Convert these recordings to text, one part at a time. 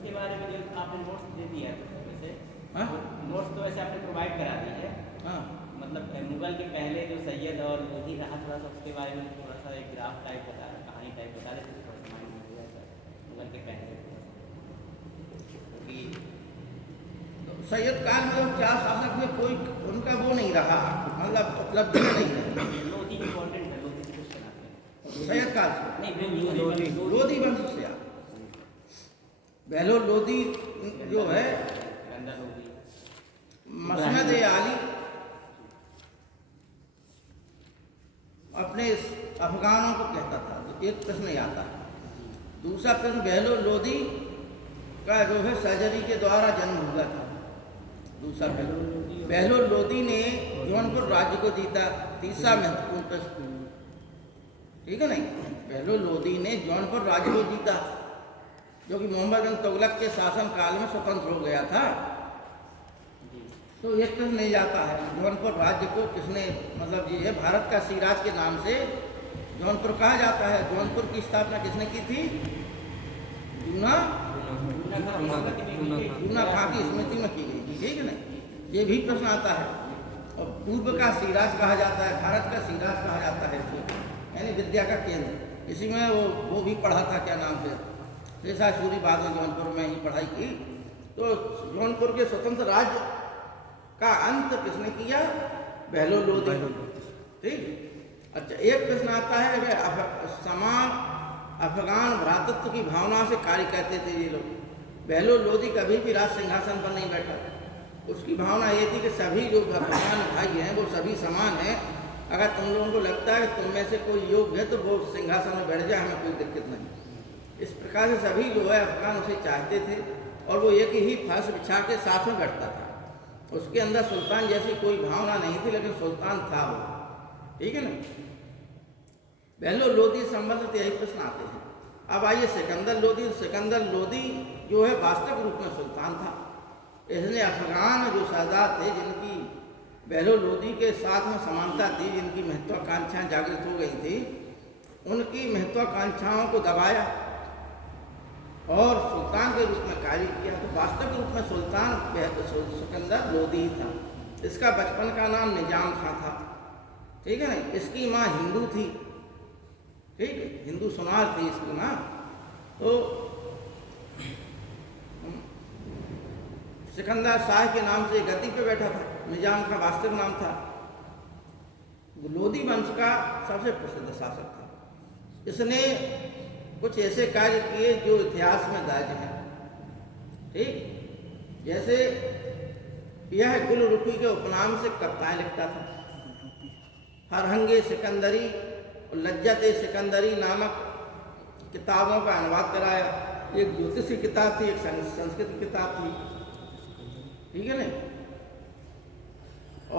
उसके बारे में जो आपने नोट्स दे दिया है वैसे, हाँ नोट्स तो वैसे आपने प्रोवाइड करा दी है, हाँ मतलब मुगल के पहले जो सैयद और लोधी रहा, थोड़ा सा उसके बारे में थोड़ा सा एक ग्राफ टाइप बता रहे, कहानी टाइप बता रहे थे, थोड़ा सा माइंड में हो गया सर मुगल के पहले, क्योंकि सैयद काल में क्या शासक में कोई उनका वो नहीं रहा, मतलब उपलब्धि नहीं है। लोधी इम्पोर्टेंट है, लोधी से कुछ बनाते हैं सैयद काल नहीं, लोधी वंश से आया। बहलोल लोधी जो है गंदा लोधी, मसनद आली अपने अफगानों को कहता था। तो एक प्रश्न ये आता है। दूसरा प्रश्न, बहलोल लोधी का जो है सर्जरी के द्वारा जन्म हुआ था। दूसरा प्रश्न, बहलोल लोधी ने जौनपुर राज्य को जीता। तीसरा महत्वपूर्ण प्रश्न, ठीक है नहीं, बहलोल लोधी ने जौनपुर राज्य को जीता, जो कि मोहम्मद बिन तुगलक के शासन काल में स्वतंत्र हो गया था। तो एक प्रश्न नहीं जाता है, जौनपुर राज्य को किसने, मतलब ये है भारत का सिराज के नाम से जौनपुर कहा जाता है। जौनपुर की स्थापना किसने की थी? जूना खां की स्मृति में की गई थी, ठीक है ना। ये भी प्रश्न आता है। और पूर्व का सिराज कहा जाता है, भारत का सिराज कहा जाता है, यानी विद्या का केंद्र। इसी में वो भी पढ़ा था, क्या नाम से, शेषा सूरी बाद में जौनपुर में ही पढ़ाई की। तो जौनपुर के स्वतंत्र राज्य का अंत किसने किया? बहलोल लोधी, ठीक। अच्छा, एक प्रश्न आता है कि समान अफगान भ्रातृत्व की भावना से कार्य करते थे ये लोग। बहलोल लोधी कभी भी राज सिंहासन पर नहीं बैठा। उसकी भावना ये थी कि सभी जो अफगान भाई हैं वो सभी समान हैं। अगर तुम लोगों को लगता है कि तुम में से कोई योग्य है तो वो सिंहासन में बैठ जाए, हमें कोई दिक्कत नहीं। इस प्रकार से सभी जो है अफगान उसे चाहते थे और वो एक ही फर्श बिछा के साथ में बैठता था। उसके अंदर सुल्तान जैसी कोई भावना नहीं थी, लेकिन सुल्तान था वो, ठीक है ना। बहलोल लोधी संबंधित यही प्रश्न आते हैं। अब आइए सिकंदर लोधी। सिकंदर लोधी जो है वास्तविक रूप में सुल्तान था। इसलिए अफगान जो सरदार थे, जिनकी बहलोल लोधी के साथ में समानता थी, जिनकी महत्वाकांक्षाएं जागृत हो गई थी, उनकी महत्वाकांक्षाओं को दबाया और सुल्तान के रूप में कार्य किया। तो वास्तविक रूप में सुल्तान सिकंदर लोधी था। इसका बचपन का नाम निजाम खां था, ठीक है ना। इसकी माँ हिंदू थी, ठीक है, हिंदू सुनार थी इसकी माँ। तो सिकंदर शाह के नाम से गद्दी पे बैठा था। निजाम खां वास्तविक नाम था। लोधी वंश का सबसे प्रसिद्ध शासक था। इसने कुछ ऐसे कार्य किए जो इतिहास में दर्ज हैं, ठीक। जैसे यह गुल रुखी के उपनाम से कविताएं लिखता था। हरहंगे सिकंदरी और लज्जत सिकंदरी नामक किताबों का अनुवाद कराया। एक ज्योतिष की किताब थी, एक संस्कृत की किताब थी, ठीक है ना।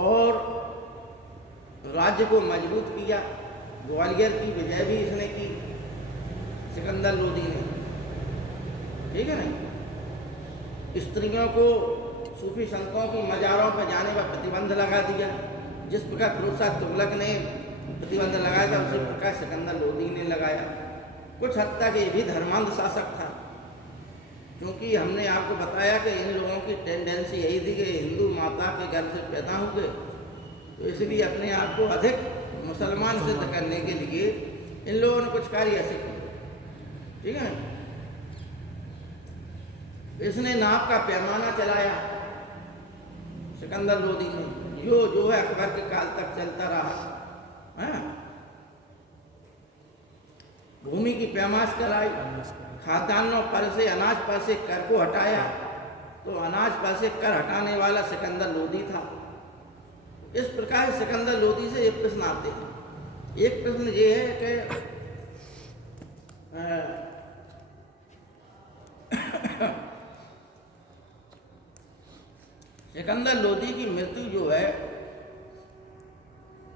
और राज्य को मजबूत किया। ग्वालियर की विजय भी इसने की, सिकंदर लोधी ने, ठीक है ना। स्त्रियों को सूफी संतों की मज़ारों पर जाने पर प्रतिबंध लगा दिया। जिस प्रकार फिरोज शाह तुगलक ने प्रतिबंध लगाया था, उसी प्रकार सिकंदर लोधी ने लगाया। कुछ हद तक ये भी धर्मांध शासक था, क्योंकि हमने आपको बताया कि इन लोगों की टेंडेंसी यही थी कि हिंदू माता के घर से पैदा हो गए, तो इसलिए अपने आप को अधिक मुसलमान सिद्ध करने के लिए इन लोगों ने कुछ कार्य ऐसे किए, ठीक है ना। इसने नाप का पैमाना चलाया सिकंदर लोधी ने, जो है अकबर के काल तक चलता रहा है। भूमि की पैमाश कराई। खाद्यान्नों पर से, अनाज पर से कर को हटाया। तो अनाज पर से कर हटाने वाला सिकंदर लोधी था। इस प्रकार सिकंदर लोधी से एक प्रश्न आते हैं। एक प्रश्न ये है कि सिकंदर लोधी की मृत्यु जो है,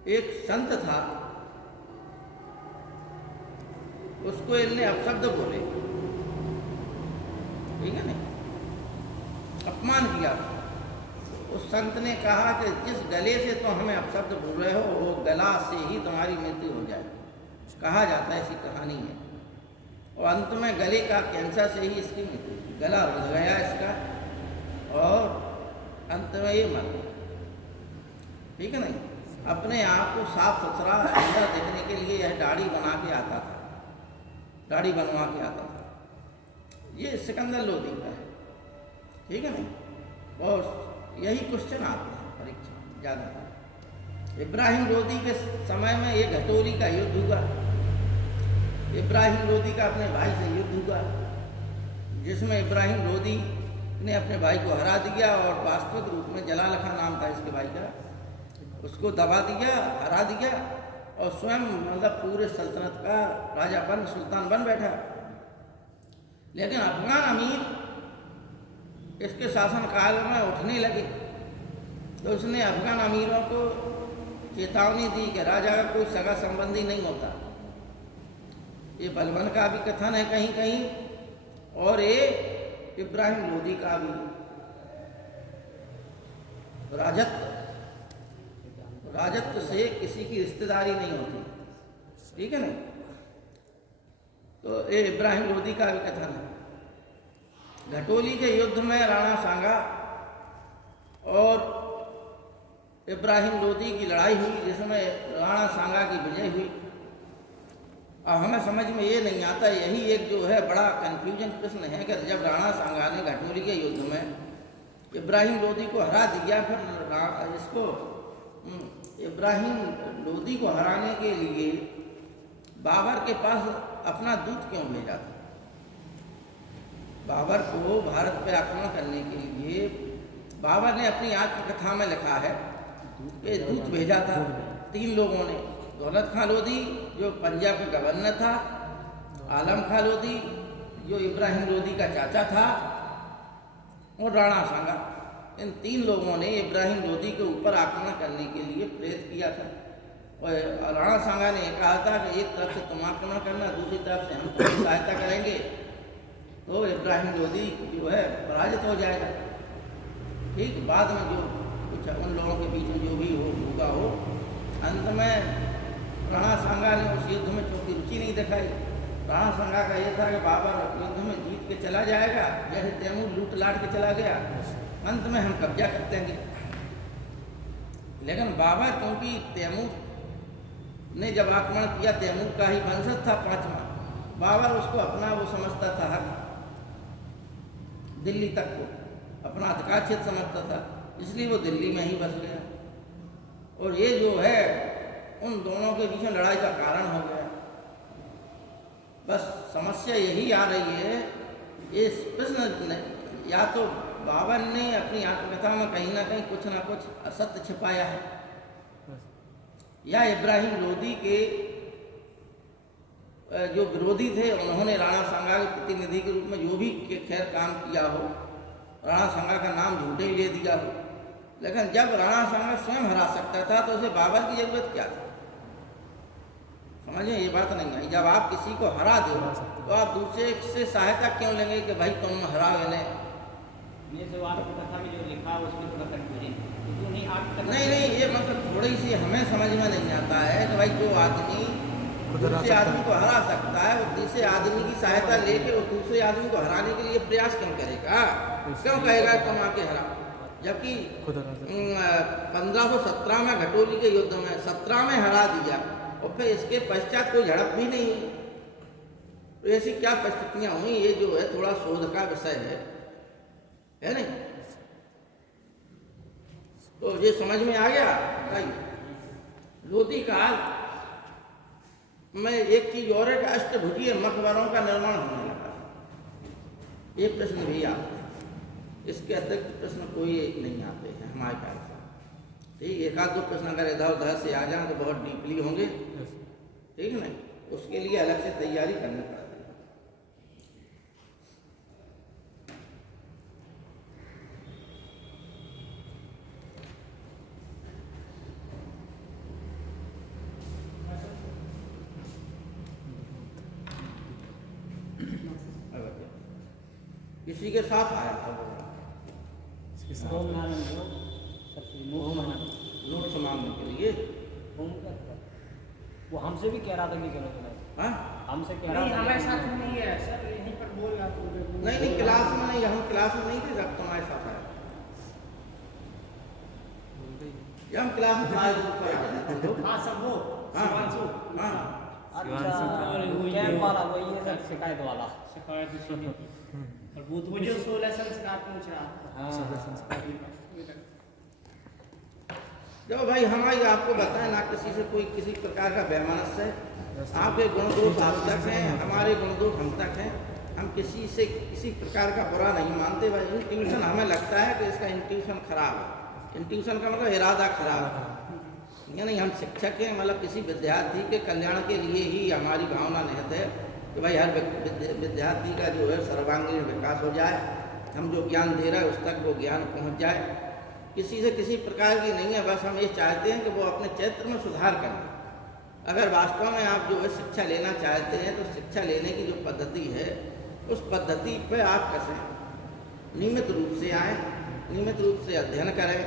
एक संत था, उसको इनने अपशब्द बोले, ठीक है ना, अपमान किया। उस संत ने कहा कि जिस गले से तो हमें अपशब्द बोल रहे हो, वो गला से ही तुम्हारी मृत्यु हो जाएगी। कहा जाता है, ऐसी कहानी है। और अंत में गले का कैंसर से ही इसकी मृत्यु हुई। गला रुंध गया इसका और अंत में ये मर गया। ठीक है नहीं? अपने आप को साफ सुथरा सुंदर दिखने के लिए यह दाढ़ी बना के आता था, दाढ़ी बनवा के आता था। ये सिकंदर लोदी का है। ठीक है नहीं? और यही क्वेश्चन आते हैं परीक्षा ज़्यादातर। इब्राहिम लोदी के समय में ये घटोली का युद्ध हुआ। इब्राहिम लोदी का अपने भाई से युद्ध हुआ, जिसमें इब्राहिम लोदी ने अपने भाई को हरा दिया और वास्तविक रूप में जलाल खां नाम था इसके भाई का, उसको दबा दिया, हरा दिया और स्वयं मतलब पूरे सल्तनत का राजा बन, सुल्तान बन बैठा। लेकिन अफगान अमीर इसके शासन काल में उठने लगे तो उसने अफगान अमीरों को चेतावनी दी कि राजा का कोई सगा संबंधी नहीं होता। ये बलबन का भी कथन है कहीं कहीं और ये इब्राहिम लोदी का भी। राजत्व से किसी की रिश्तेदारी नहीं होती। ठीक है ना? तो ये इब्राहिम लोदी का भी कथन है। घटोली के युद्ध में राणा सांगा और इब्राहिम लोदी की लड़ाई हुई, जिसमें राणा सांगा की विजय हुई। अब हमें समझ में ये नहीं आता, यही एक जो है बड़ा कंफ्यूजन प्रश्न है कि जब राणा सांगा ने घटोली के युद्ध में इब्राहिम लोदी को हरा दिया, फिर इसको इब्राहिम लोदी को हराने के लिए बाबर के पास अपना दूत क्यों भेजा था? बाबर को भारत पर आक्रमण करने के लिए बाबर ने अपनी आत्मकथा में लिखा है कि दूत भेजा था 3 लोगों ने। दौलत खां लोदी जो पंजाब का गवर्नर था, आलम खां लोदी जो इब्राहिम लोदी का चाचा था और राणा सांगा। इन 3 लोगों ने इब्राहिम लोदी के ऊपर आक्रमण करने के लिए प्रेरित किया था। और राणा सांगा ने कहा था कि एक तरफ से तुम आक्रमण करना, दूसरी तरफ से हम तुम्हारी सहायता करेंगे, तो इब्राहिम लोदी जो है पराजित हो जाएगा। ठीक बाद में जो कुछ उन लोगों के बीच में जो भी होगा हो, अंत में राणा सांगा ने उस युद्ध में चूंकि रुचि नहीं दिखाई। राणा सांगा का ये था कि बाबर युद्ध में जीत के चला जाएगा, जैसे तैमूर लूट लाट के चला गया, अंत में हम कब्जा कर देंगे। लेकिन बाबर क्योंकि तैमूर ने जब आक्रमण किया, तैमूर का ही वंशज था 5वां, बाबर उसको अपना वो समझता था, हक दिल्ली तक को अपना अधिकार क्षेत्र समझता था, इसलिए वो दिल्ली में ही बस गया। और ये जो है उन दोनों के बीच में लड़ाई का कारण हो गया। बस समस्या यही आ रही है, इस प्रश्न या तो बाबर ने अपनी आत्मकथा में कहीं ना कहीं कुछ ना कुछ असत्य छिपाया है, या इब्राहिम लोदी के जो विरोधी थे उन्होंने राणा सांगा के प्रतिनिधि के रूप में जो भी खैर काम किया हो, राणा सांगा का नाम झूठे ले दिया हो। लेकिन जब राणा सांगा स्वयं हरा सकता था तो उसे बाबर की जरूरत क्या थी? समझिए, ये बात नहीं आई। जब आप किसी को हरा दो तो आप दूसरे से सहायता क्यों लेंगे कि भाई तुम हराओ इन्हें? ये जो आपकी कथा में जो लिखा है उसमें थोड़ा कंफ्यूजन नहीं, ये मतलब थोड़ी सी हमें समझ में नहीं आता है कि भाई जो आदमी दूसरे आदमी को हरा सकता है, वो दूसरे आदमी की सहायता लेके वो दूसरे आदमी को हराने के लिए प्रयास क्यों करेगा? क्यों कहेगा तुम आके हरा? जबकि 1517 में घटोली के युद्ध में 17 में हरा दिया और फिर इसके पश्चात कोई झड़प भी नहीं हुई। तो ऐसी क्या परिस्थितियां हुई, ये जो है थोड़ा शोध का विषय है नहीं? तो ये समझ में आ गया भाई। लोदी काल में एक चीज और है कि अष्टभुजीय मकबरों का निर्माण होने लगा। ये प्रश्न भी आते हैं, इसके अतिरिक्त प्रश्न कोई नहीं आते हैं हमारे ख्याल से। ठीक, एक आध 2 प्रश्न अगर इधर उधर से आ जाएं तो बहुत डीपली होंगे, ठीक है ना? उसके लिए अलग से तैयारी करनी पड़ेगी। किसी के साथ आया था नोट मांगने के लिए। वो हमसे भी कह रहा था कि चलो चलो। हाँ, हमसे कह नहीं रहा हमारे साथ में नहीं है सर, यहीं पर बोल रहा था नहीं नहीं, क्लास में नहीं, हम क्लास में नहीं थे जब तुम्हारे साथ आए। ये हम क्लास में तुम्हारे ग्रुप पर आए थे तुम लोग। हाँ सब वो हाँ शिवांशु हाँ अच्छा कैंप वाला वो ये सब शिकायत वाला शिकायत उसी की। और वो जो 16 संस्कार पूछ रहा था। हाँ जब भाई हमारी आपको बताएं ना, किसी से कोई किसी प्रकार का वैमनस्य है, आपके गुण दोष आप तक हैं, हमारे गुण दोष हम तक हैं, हम किसी से किसी प्रकार का बुरा नहीं मानते। भाई इंट्यूशन हमें लगता है कि इसका इंट्यूशन खराब है, इंट्यूशन का मतलब इरादा खराब है, यानी हम शिक्षक हैं, मतलब किसी विद्यार्थी के कल्याण के लिए ही हमारी भावना निहित है कि भाई हर विद्यार्थी का जो है सर्वांगीण विकास हो जाए, हम जो ज्ञान दे रहे हैं उस तक वो ज्ञान पहुंच जाए। किसी से किसी प्रकार की नहीं है, बस हम ये चाहते हैं कि वो अपने चरित्र में सुधार करें। अगर वास्तव में आप जो है शिक्षा लेना चाहते हैं तो शिक्षा लेने की जो पद्धति है उस पद्धति पे आप कसें, नियमित रूप से आएँ, नियमित रूप से अध्ययन करें।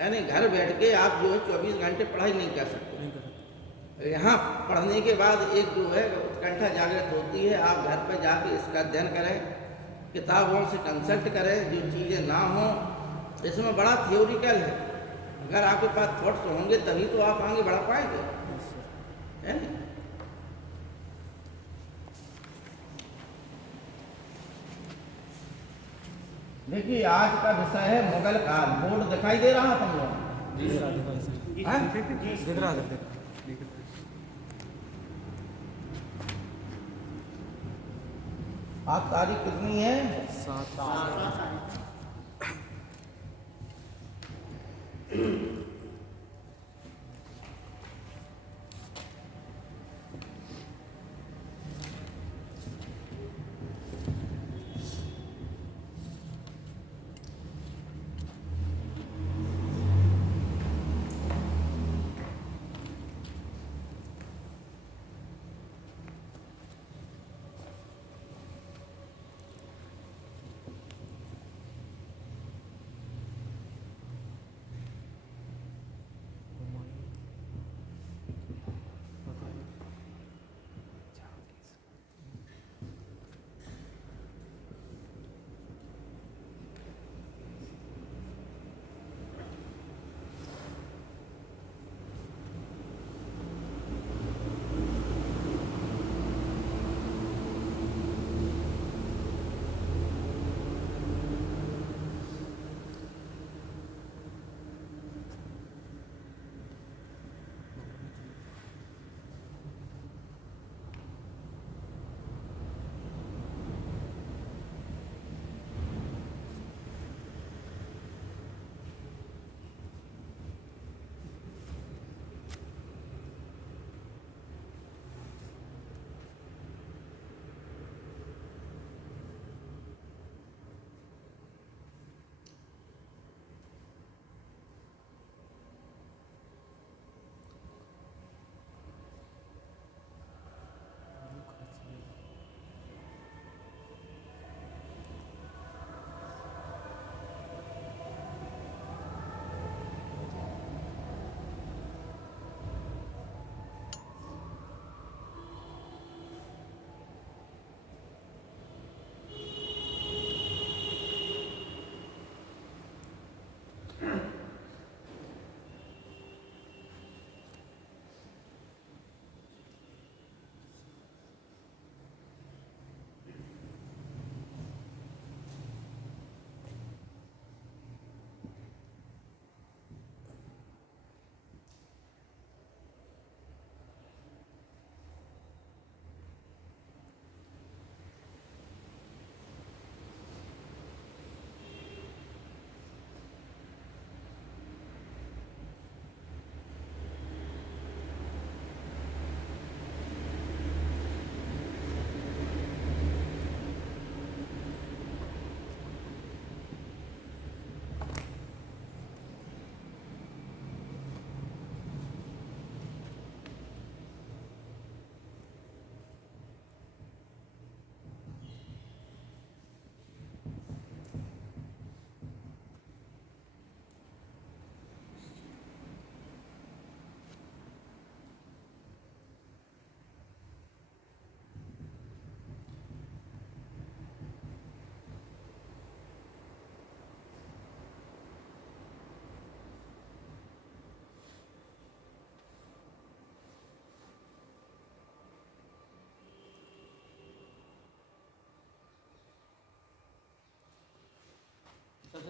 यानी घर बैठ के आप जो है 24 घंटे पढ़ाई नहीं कर सकते। यहाँ पढ़ने के बाद एक जो है उत्कंठा जागृत होती है, आप घर पर जाके इसका अध्ययन करें, किताबों से कंसल्ट करें, जो चीज़ें ना हों। इसमें बड़ा थियोरिकल है, अगर आपके पास थॉट्स होंगे तभी तो आप आगे बढ़ पाएंगे, है ना। देखिए आज का विषय है मुगल काल। बोर्ड दिखाई दे रहा तुम लोग? हाँ? दिख रहा है। आज तारीख कितनी है? 7।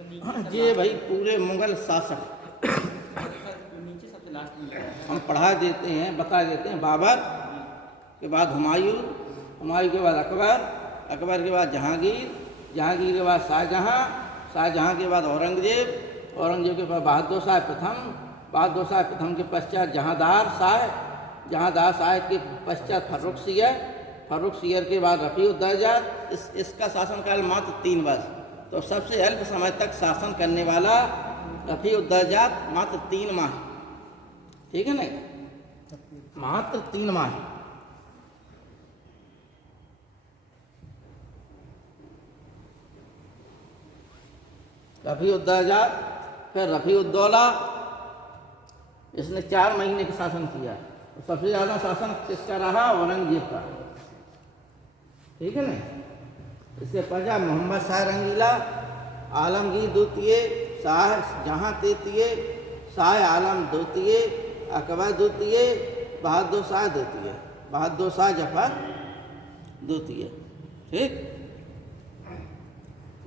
ये भाई पूरे मुगल शासक नीचे सबसे लास्ट में लिखा है। हम पढ़ा देते हैं, बता देते हैं। बाबर के बाद हुमायूं, हुमायूं के बाद अकबर, अकबर के बाद जहांगीर, जहांगीर के बाद शाहजहां, शाहजहां के बाद औरंगजेब, औरंगजेब के बाद बहादुर शाह प्रथम, बहादुर शाह प्रथम के पश्चात जहांदार शाह, जहांदार शाह के पश्चात फर्रुख सियर, फर्रुख सियर के बाद रफ़ीउद्दौला। इसका शासनकाल मात्र 3 वर्ष। तो सबसे अल्प समय तक शासन करने वाला रफ़ीउद्दौला मात्र 3 माह, ठीक है ना, मात्र 3 माह। रफ़ीउद्दौला, फिर रफ़ीउद्दौला, इसने 4 महीने का शासन किया। तो सबसे ज़्यादा शासन किसका रहा? औरंगजेब का, ठीक है ना। इसके पश्चात मोहम्मद शाह रंगीला, आलमगीर द्वितीय, शाहजहां तृतीय, शाह आलम द्वितीय, अकबर द्वितीय, बहादुर शाह द्वितीय, बहादुर शाह जफर द्वितीय, ठीक।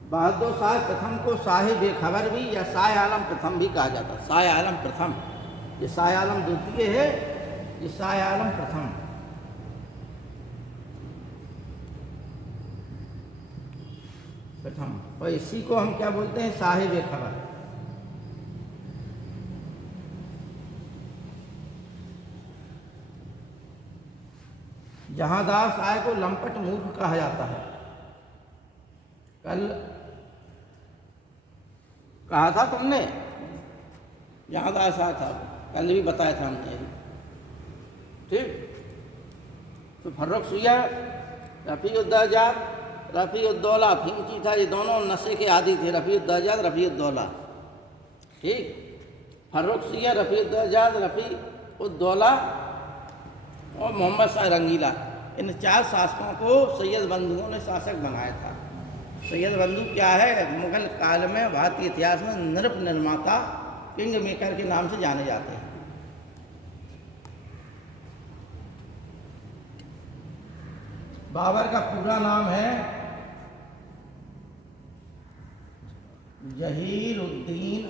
बहादुर शाह प्रथम को शाह बेखबर भी या शाह आलम प्रथम भी कहा जाता है। शाह आलम प्रथम, ये शाह आलम द्वितीय है, ये शाह आलम प्रथम। प्रथम, और इसी को हम क्या बोलते हैं? शाह बेखबर। जहांदार शाह को लंपट मूर्ख कहा जाता है। कल कहा था तुमने, जहांदार शाह था, कल भी बताया था हमने, ठीक। तो फर्रुख सियर, रफ़ीउद्दौला, रफ़ीउद्दौला फिंची था, ये दोनों नशे के आदी थे, रफ़ीउद्दौला, रफ़ीउद्दौला, ठीक। फर्रुख सियर, रफ़ीउद्दौला, रफ़ीउद्दौला और मोहम्मद शाह रंगीला, इन 4 शासकों को सैयद बंधुओं ने शासक बनाया था। सैयद बंधु क्या है? मुगल काल में भारतीय इतिहास में नृप निर्माता, किंग मेकर के नाम से जाने जाते हैं। बाबर का पूरा नाम है जहीरुद्दीन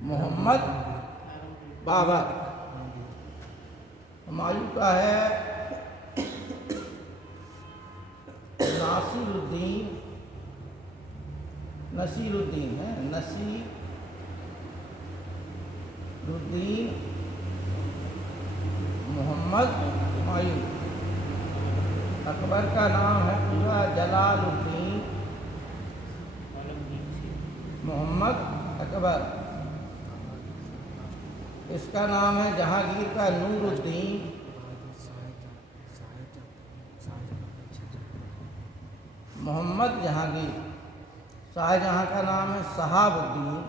मोहम्मद बाबर। हुमायूं का है नसीरुद्दीन है, नसीरुद्दीन मोहम्मद हुमायूं। अकबर का नाम है पूरा जलालुद्दीन मोहम्मद अकबर। इसका नाम है जहांगीर का नूरुद्दीन, मोहम्मद जहांगीर। शाहजहां का नाम है शहाबुद्दीन,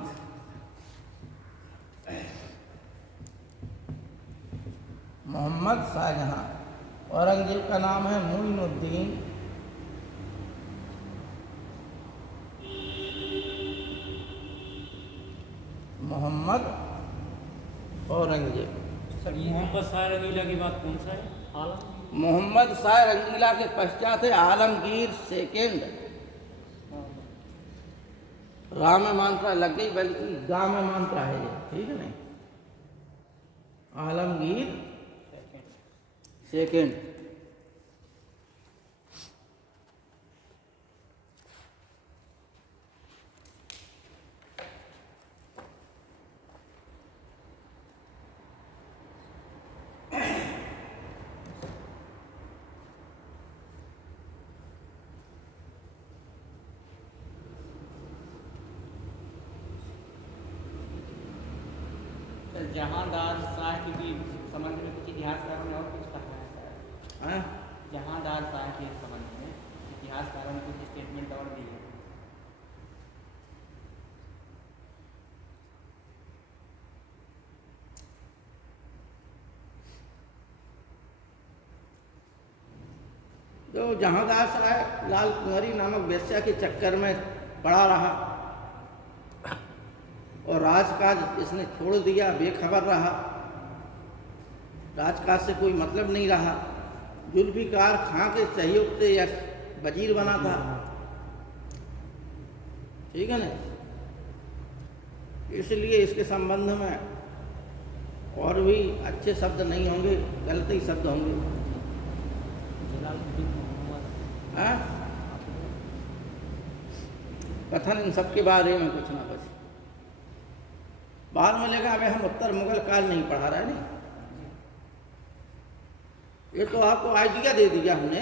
मोहम्मद शाहजहां। औरंगजेब का नाम है मुइनुद्दीन, मोहम्मद औरंगजेब। मोहम्मद शाह रंगीला की बात कौन सा है? आलम, मोहम्मद शाह रंगीला के पश्चात है आलमगीर सेकेंड। राम में मात्रा लग गई, बल्कि गा में मात्रा है ये, ठीक है नहीं। आलमगीर सेकेंड। जहांदार शाह के भी संबंध में कुछ इतिहासकारों ने और कुछ कहा है सर? हाँ? जहांदार शाह के संबंध में इतिहासकारों ने कुछ स्टेटमेंट और दिए हैं। जो जहांदार शाह लाल कुंवरी नामक वेश्या के चक्कर में पड़ा रहा और राजकाज इसने छोड़ दिया, बेखबर रहा, राजकाज से कोई मतलब नहीं रहा। जुल्फिकार खां के सहयोग से यह वजीर बना था। ठीक है ना, इसलिए इसके संबंध में और भी अच्छे शब्द नहीं होंगे, गलत ही शब्द होंगे। हाँ? कथन इन सब के बारे में कुछ ना बचे। बाद में लेगा अबे हम उत्तर मुगल काल नहीं पढ़ा रहे नहीं, ये तो आपको आइडिया दे दिया हमने।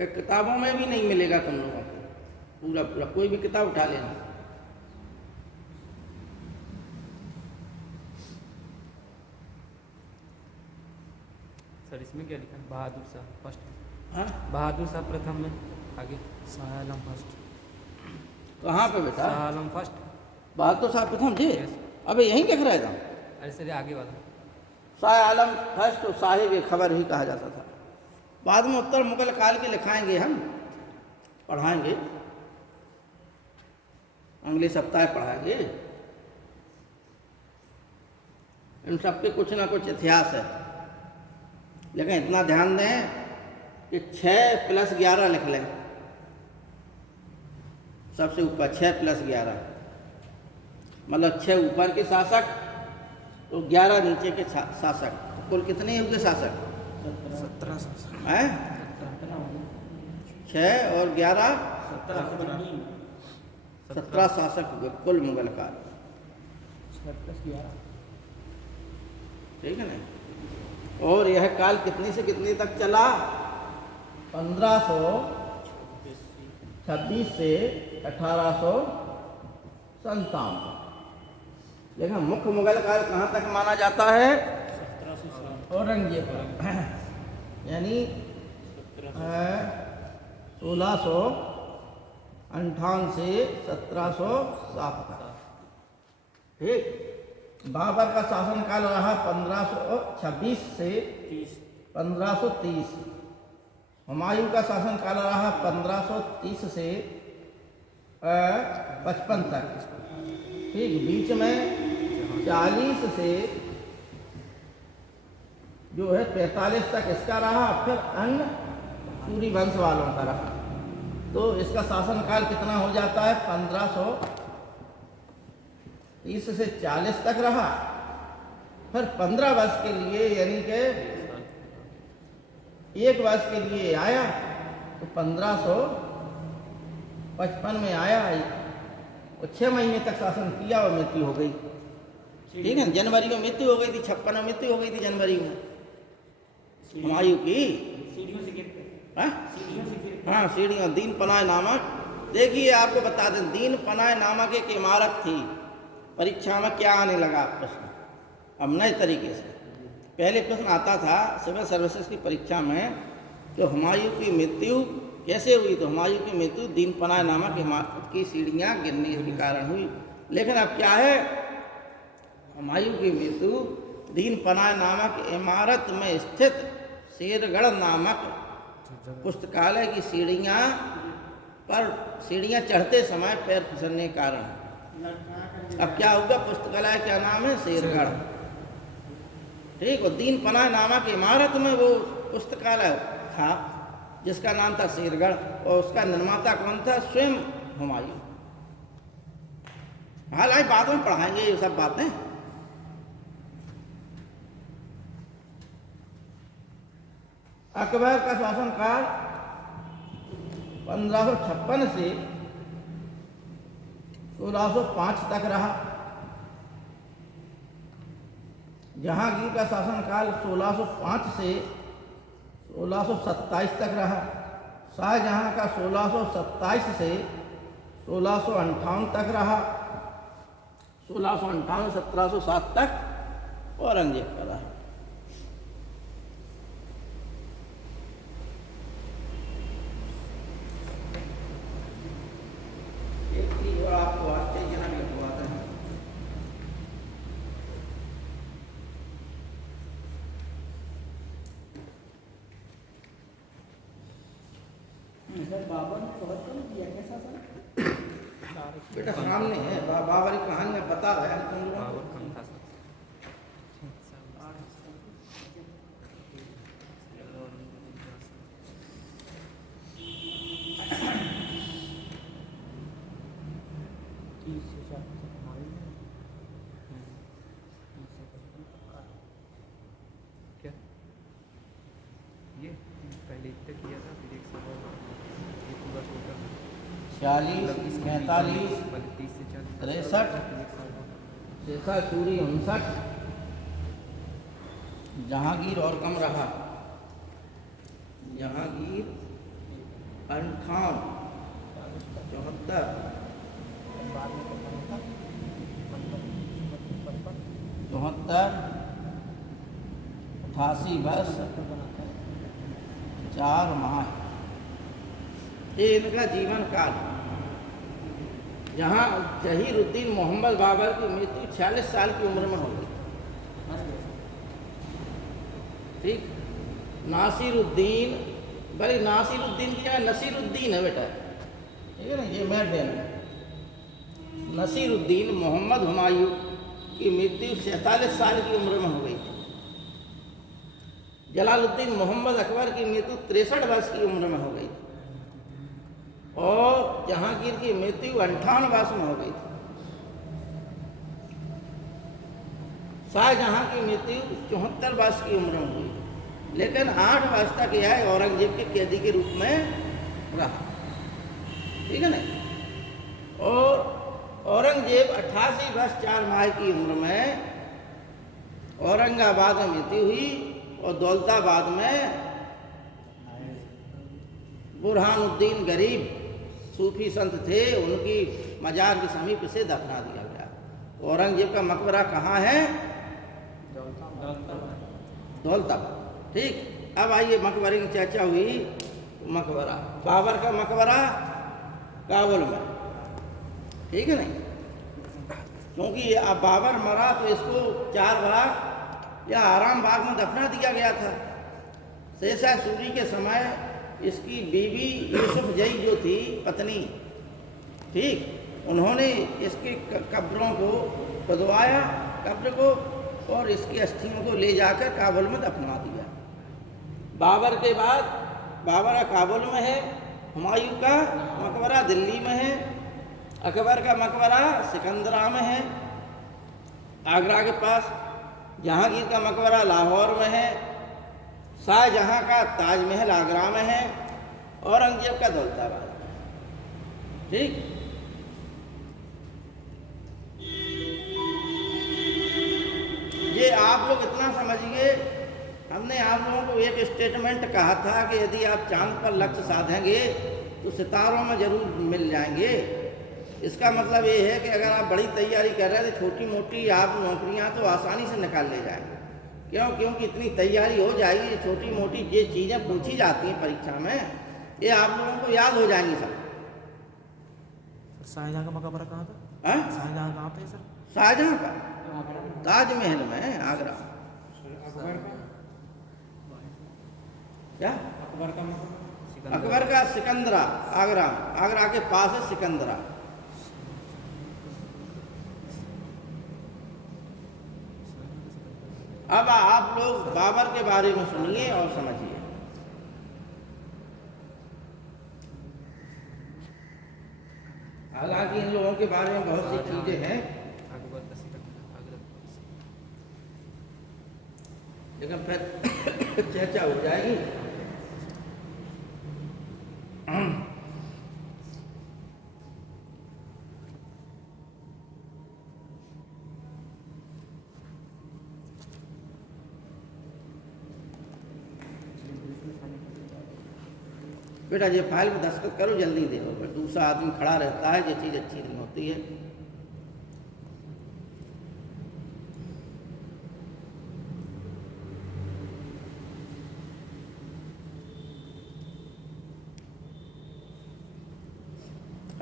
एक किताबों में भी नहीं मिलेगा तुम लोगों को पूरा पूरा, कोई भी किताब उठा लेना। सर इसमें क्या लिखा है? बहादुर शाह फर्स्ट। हाँ? बहादुर शाह प्रथम में आगे शाह आलम फर्स्ट। कहाँ पे बेटा? शाह आलम फर्स्ट। बहादुर शाह प्रथम जी? Yes. अबे यहीं देख रहे थे। अरे सर आगे वाला। शाह आलम फर्स्ट तो साहिब खबर ही कहा जाता था। बाद में उत्तर मुगल काल के लिखाएंगे, हम पढ़ाएंगे, अगले सप्ताह पढ़ाएंगे। इन सब पे कुछ ना कुछ इतिहास है, लेकिन इतना ध्यान दें कि 6 + 11 लिख लें। सबसे ऊपर 6 + 11 मतलब 6 ऊपर के शासक तो 11 नीचे के शासक, तो कुल कितने हुए शासक? 17 शासक हैं? 6 और 11 17 शासक हुए कुल मुगल काल। ठीक है ना। और यह काल कितने से कितने तक चला? 1526 से 1857। लेकिन मुख्य मुगल काल कहाँ तक माना जाता है? औरंगजेब यानी 1658 से 1707 तक। ठीक। बाबर का शासनकाल रहा 1526 से 1530। हुमायूं का शासनकाल रहा 1530 से 55 तक। ठीक। बीच में 40 से जो है 45 तक इसका रहा, फिर अन्य सूरी वंश वालों का रहा। तो इसका शासनकाल कितना हो जाता है? 1530 से 40 तक रहा, फिर 15 वर्ष के लिए यानी कि 1 वर्ष के लिए आया, तो 1555 में आया। और 6 महीने तक शासन किया और मृत्यु हो गई। ठीक है, जनवरी में मृत्यु हो गई थी, 56 में मृत्यु हो गई थी जनवरी में हुमायूं की। हाँ, सीढ़ियों दीन पनाह नामक। देखिए आपको बता दें, दीन पनाह नामक एक इमारत थी। परीक्षा में क्या आने लगा प्रश्न अब नए तरीके से। पहले प्रश्न आता था सिविल सर्विसेज की परीक्षा में कि हुमायूं की मृत्यु कैसे हुई, तो हुमायूं की मृत्यु दीन पनाह नामक इमारत की सीढ़ियाँ गिरने के कारण हुई। लेकिन अब क्या है, हुमायूं की मृत्यु दीन पनाह नामक इमारत में स्थित शेरगढ़ नामक पुस्तकालय की सीढ़ियाँ चढ़ते समय पैर फिसलने के कारण। अब क्या होगा, पुस्तकालय क्या नाम है? शेरगढ़। ठीक। और दीन पनाह नामक इमारत में वो पुस्तकालय था जिसका नाम था शेरगढ़, और उसका निर्माता कौन था? स्वयं हुमायूं। हालांकि बाद में पढ़ाएंगे ये सब बातें। अकबर का शासनकाल 1556 से 1605 तक रहा। जहांगीर का शासनकाल 1605 से 1627 तक रहा। शाहजहां का 1627 से 1658 तक रहा। 1658 से 1707 तक औरंगजेब का रहा। एक चीज और आपको आश्चर्यजनक लगवाते हैं। बाबर ने बहुत कम किया कैसा सर? बेटा सामने है, बाबरी कहानियां बता रहे हैं तुम लोगों बाबर को। कम था 46, 45, 32 से 63, शेषा सूरी 59, जहांगीर और कम रहा, जहांगीर 58, 74, 74, 88 बस 4 माह। ये इनका जीवन काल। जहाँ जहीरुद्दीन मोहम्मद बाबर की मृत्यु 46 साल की उम्र में हो गई। ठीक। नासिरुद्दीन, बड़ी नासिरुद्दीन की जगह नसीरुद्दीन है बेटा, ठीक है ना, ये मैं देना। नसीरुद्दीन मोहम्मद हुमायूं की मृत्यु 47 साल की उम्र में हो गई थी। जलालुद्दीन मोहम्मद अकबर की मृत्यु 63 वर्ष की उम्र में हो गई थी। और जहांगीर की मृत्यु 58 वर्ष में हो गई थी। शाहजहां की मृत्यु 74 वर्ष की उम्र में हुई, लेकिन 8 वर्ष तक यह औरंगजेब के कैदी के रूप में रहा। ठीक है ना। और औरंगजेब 88 वर्ष 4 माह की उम्र में औरंगाबाद में मृत्यु हुई। और दौलताबाद में बुरहानुद्दीन गरीब सूफी संत थे, उनकी मजार के समीप से दफना दिया गया। औरंगजेब का मकबरा कहाँ है? दौलताबाद। ठीक। अब आइए मकबरे की चर्चा हुई। मकबरा, बाबर का मकबरा काबुल में, ठीक है नहीं, क्योंकि अब बाबर मरा तो इसको 4 बाग या आराम बाग में दफना दिया गया था। शेषा सूरी के समय इसकी बीवी यूसुफ जई जो थी पत्नी, ठीक, उन्होंने इसके कब्रों को खुदवाया, कब्र को, और इसकी अस्थियों को ले जाकर काबुल में दफना दिया। बाबर के बाद बाबर काबुल में है, हुमायूं का मकबरा दिल्ली में है, अकबर का मकबरा सिकंदरा में है आगरा के पास, जहांगीर का मकबरा लाहौर में है, शाहजहां का ताजमहल आगरा में है, औरंगजेब का दौलताबाद। ठीक। ये आप लोग इतना समझिए, हमने आप लोगों को एक स्टेटमेंट कहा था कि यदि आप चांद पर लक्ष्य साधेंगे तो सितारों में जरूर मिल जाएंगे। इसका मतलब ये है कि अगर आप बड़ी तैयारी कर रहे हैं तो छोटी मोटी आप नौकरियां तो आसानी से निकाल ले जाएंगे। क्यों? क्योंकि इतनी तैयारी हो जाएगी, छोटी मोटी ये चीज़ें पूछी जाती हैं परीक्षा में, ये आप लोगों को याद हो जाएंगी सब। शाहजहां का मकबरा कहाँ था? शाहजहां कहाँ थे सर? शाहजहां का ताजमहल में आगरा। क्या? अकबर का सिकंदरा आगरा, आगरा के पास है सिकंदरा। अब आप लोग बाबर के बारे में सुनिए और समझिए। हालांकि इन लोगों के बारे में बहुत सी चीजें हैं, लेकिन फिर चर्चा हो जाएगी। बेटा ये फाइल में दस्तखत करो, जल्दी देखो, फिर दूसरा आदमी खड़ा रहता है, ये चीज़ अच्छी नहीं होती है।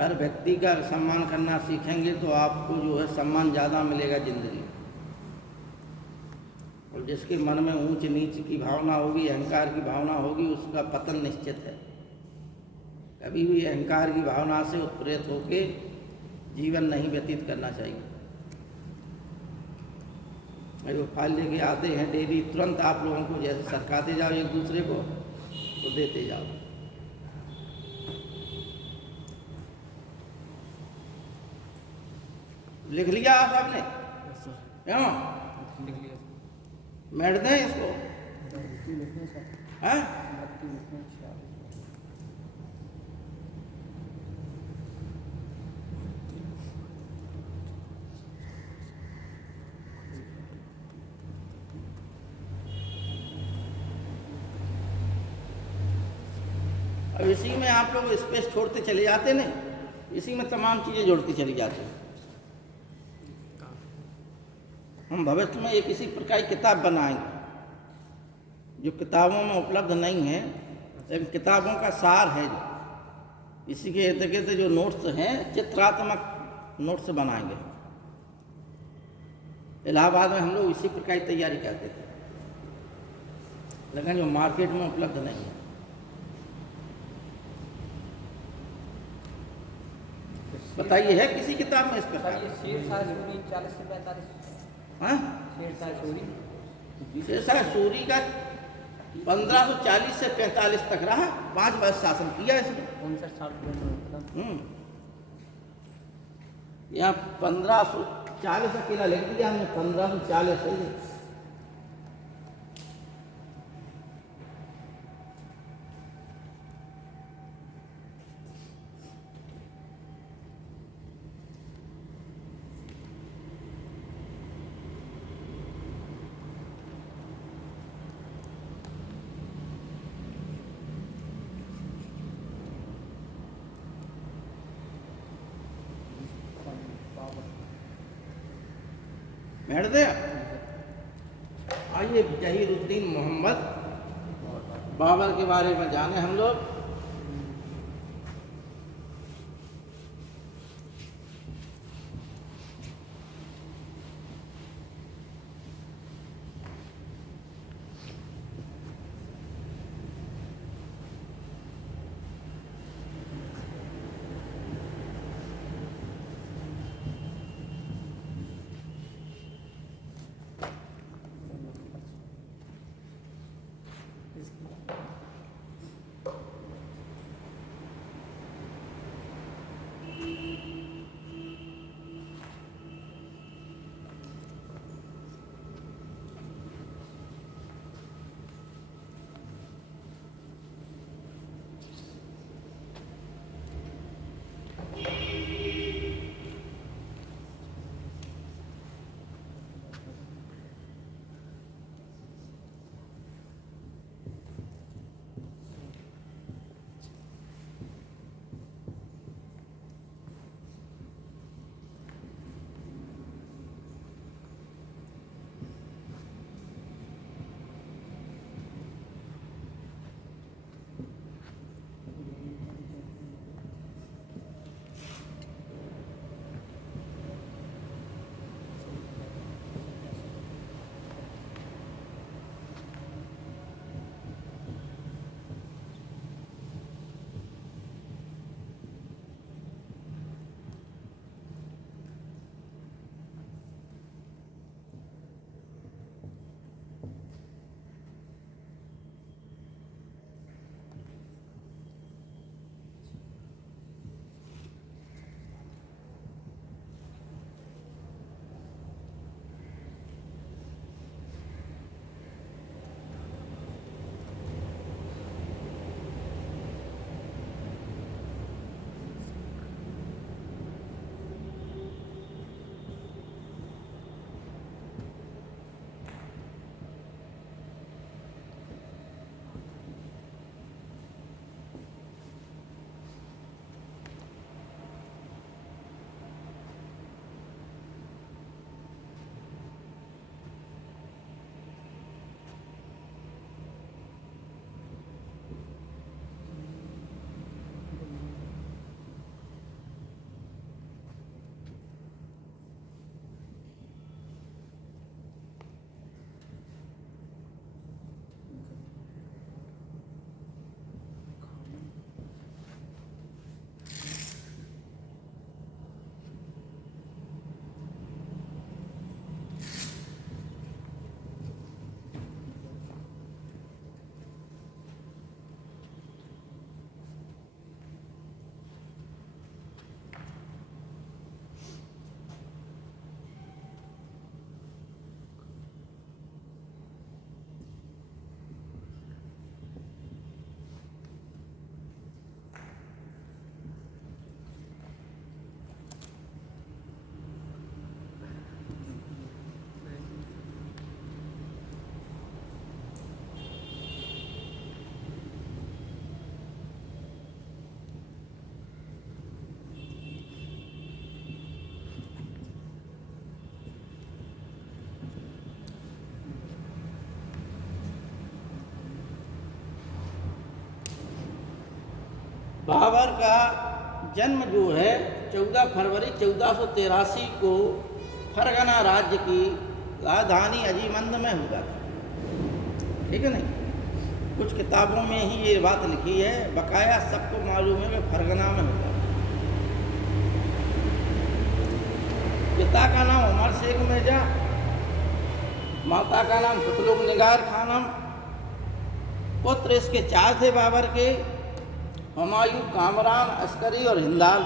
हर व्यक्ति का सम्मान करना सीखेंगे तो आपको जो है सम्मान ज़्यादा मिलेगा जिंदगी। और जिसके मन में ऊंच नीच की भावना होगी, अहंकार की भावना होगी, उसका पतन निश्चित है। कभी भी अहंकार की भावना से उत्प्रेरित होकर जीवन नहीं व्यतीत करना चाहिए। वो फाइल लेके आते हैं डेली, तुरंत आप लोगों को जैसे सरकाते जाओ एक दूसरे को तो देते जाओ। लिख लिया आप सबने? क्यों मैट दें इसको? हैं? अब इसी में आप लोग स्पेस छोड़ते चले जाते नहीं, इसी में तमाम चीज़ें जोड़ती चली जाती हैं। हम भविष्य में एक इसी प्रकार की किताब बनाएंगे जो किताबों में उपलब्ध नहीं है, लेकिन किताबों का सार है जो इसी के इर्द गिर्द जो नोट्स हैं चित्रात्मक नोट्स बनाएंगे। इलाहाबाद में हम लोग इसी प्रकार की तैयारी करते थे, लेकिन जो मार्केट में उपलब्ध नहीं है। बताइए है किसी किताब में इस प्रकार? शेरशाह सूरी 40 से 45। हाँ, शेरशाह सूरी शेरशाह सूरी का 1540 से 45 तक रहा, 5 वर्ष शासन किया इसने। 59 साल यहाँ 1540 अकेला लिख दिया हमने, 1540 है ये। बैठ दे। आइए जहीरुद्दीन मोहम्मद बाबर के बारे में जाने हम लोग। बाबर का जन्म जो है 14 फरवरी 1483 को फरगना राज्य की राजधानी अजीमंद में हुआ था। ठीक है नहीं, कुछ किताबों में ही ये बात लिखी है, बकाया सबको मालूम है कि फरगना में हुआ। पिता का नाम उमर शेख मिर्जा, माता का नाम कुतलुग निगार खानम। पुत्र इसके 4 थे बाबर के, हुमायूं, कामरान, अस्करी और हिंदाल।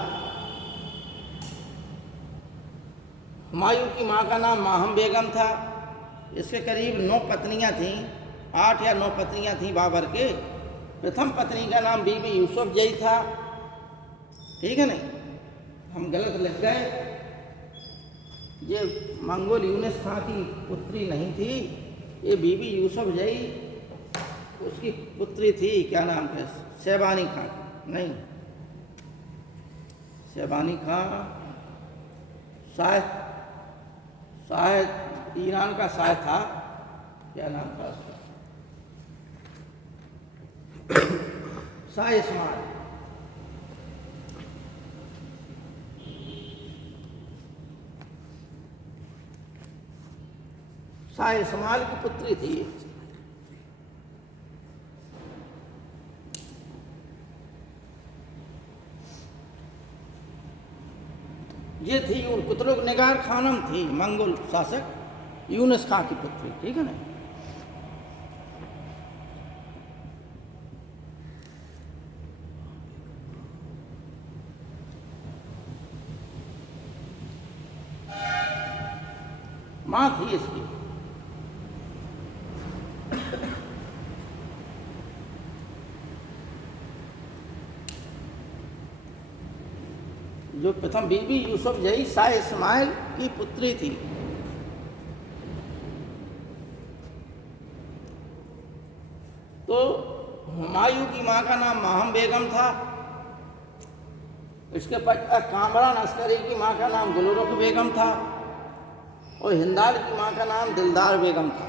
हुमायूं की माँ का नाम माहम बेगम था। इसके करीब 9 पत्नियां थीं, 8 या 9 पत्नियां थीं बाबर के। प्रथम पत्नी का नाम बीबी यूसुफ जई था। ठीक है नहीं, हम गलत लिख गए, ये मंगोल यूनिस खां की पुत्री नहीं थी, ये बीबी यूसुफ जई उसकी पुत्री थी। क्या नाम है? शैबानी खां। नहीं, शैबानी खां शायद ईरान का शायद था। क्या नाम था उसका? शाह इस्माइल। शाह इस्माइल की पुत्री थी। ये थी कुतलुग निगार खानम थी, मंगोल शासक यूनुस खां की पुत्री। ठीक है ना। मां थी इसकी। जो प्रथम बीबी यूसुफ जई शाह इस्माइल की पुत्री थी। तो हुमायूं की मां का नाम माहम बेगम था। इसके पश्चात कामरान अस्करी की मां का नाम गुलरुख बेगम था और हिंदाल की मां का नाम दिलदार बेगम था।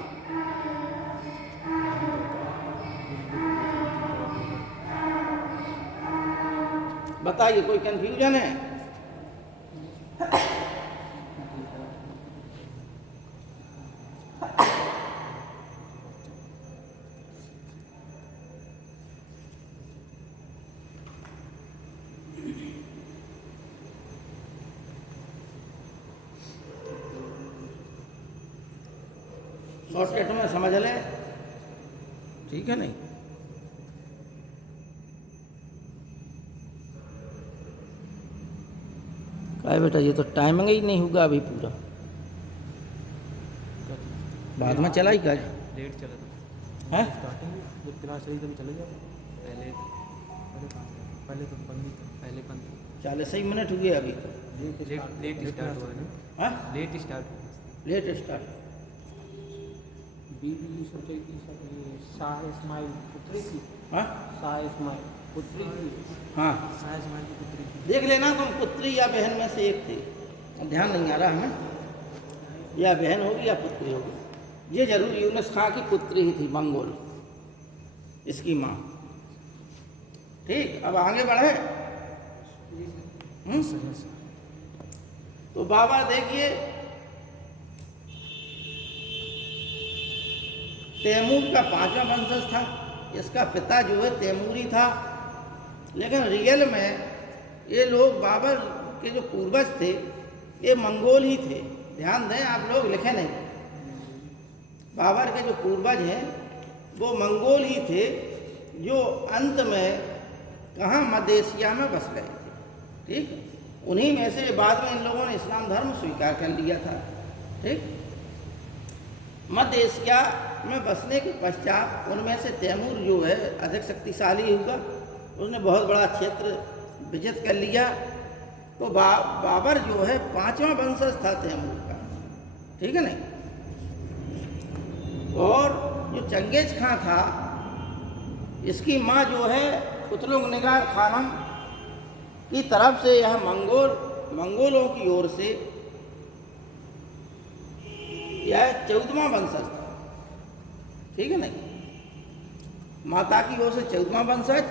बताइए, कोई कंफ्यूजन है? शॉर्टकट में समझ लें, ठीक है नहीं। क्या बेटा, ये तो टाइमिंग ही नहीं होगा अभी पूरा, बाद में चला ही कर। लेट चला था हैं? स्टार्टिंग जब क्लास चली तभी चले जाओ। पहले पहले तो बंद ही था। पहले 15 40 ही मिनट हुए अभी तो। लेट स्टार्ट हुआ है ना। हाँ, लेट स्टार्ट हुआ। Late start. Bibi Yusufzai की शाह इस्माइल पुत्री थी। हाँ शाह इस्माइल पुत्री थी। हाँ, शाह इस्माइल की पुत्री थी। देख लेना तुम, पुत्री या बहन में से एक थे, ध्यान नहीं आ रहा हमें, या बहन होगी या पुत्री होगी। ये जरूर यूनुस खां की पुत्री ही थी, मंगोल इसकी माँ। ठीक, अब आगे बढ़े। तो बाबा देखिए, तैमूर का 5वां वंशज था। इसका पिता जो है तैमूरी था, लेकिन रियल में ये लोग बाबर के जो पूर्वज थे ये मंगोल ही थे। ध्यान दें आप लोग, लिखे नहीं, बाबर के जो पूर्वज हैं वो मंगोल ही थे, जो अंत में कहाँ मध्य एशिया में बस गए थे। ठीक, उन्हीं में से बाद में इन लोगों ने इस्लाम धर्म स्वीकार कर लिया था। ठीक, मध्य एशिया में बसने के पश्चात उनमें से तैमूर जो है अधिक शक्तिशाली हुआ। उसने बहुत बड़ा क्षेत्र विजित कर लिया। तो बाबर जो है 5वां वंशज था तैमूर का। ठीक है नहीं। और जो चंगेज खां था, इसकी माँ जो है कुतलुग निगार खानम की तरफ से यह मंगोलों की ओर से यह 14वां वंशज था। ठीक है नहीं, माता की ओर से 14वां वंशज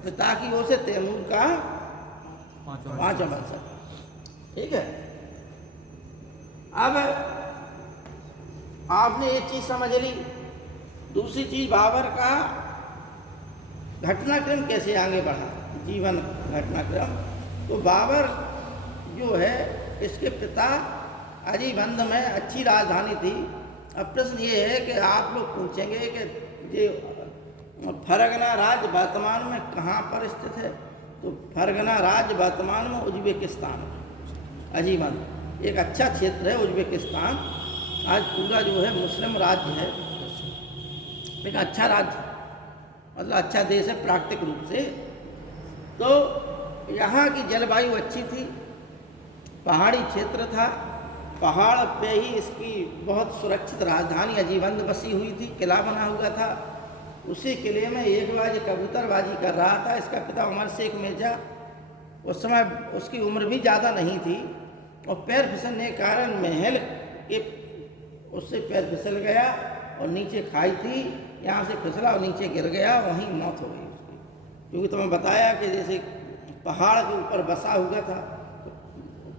पिता की ओर से तैमूर का पाँचवां पांचवा वंशज। ठीक है, अब आपने एक चीज समझ ली। दूसरी चीज, बाबर का घटनाक्रम कैसे आगे बढ़ा, जीवन घटनाक्रम। तो बाबर जो है, इसके पिता अजीबंद में अच्छी राजधानी थी। अब प्रश्न ये है कि आप लोग पूछेंगे कि ये फरगना राज्य वर्तमान में कहाँ पर स्थित है। तो फरगना राज्य वर्तमान में उज्बेकिस्तान में, अजीबंद एक अच्छा क्षेत्र है उज्बेकिस्तान। आज पूरा जो है मुस्लिम राज्य है, एक अच्छा राज्य, मतलब अच्छा देश है प्राकृतिक रूप से। तो यहाँ की जलवायु अच्छी थी, पहाड़ी क्षेत्र था, पहाड़ पे ही इसकी बहुत सुरक्षित राजधानी अजीबंद बसी हुई थी, किला बना हुआ था। उसी किले में एक बार कबूतरबाजी कर रहा था इसका पिता उमर शेख मिर्जा। उस समय उसकी उम्र भी ज़्यादा नहीं थी और पैर फिसलने के कारण महल के उससे पैर फिसल गया और नीचे खाई थी, यहाँ से फिसला और नीचे गिर गया, वहीं मौत हो गई उसकी। क्योंकि तुम्हें बताया कि जैसे पहाड़ के ऊपर बसा हुआ था,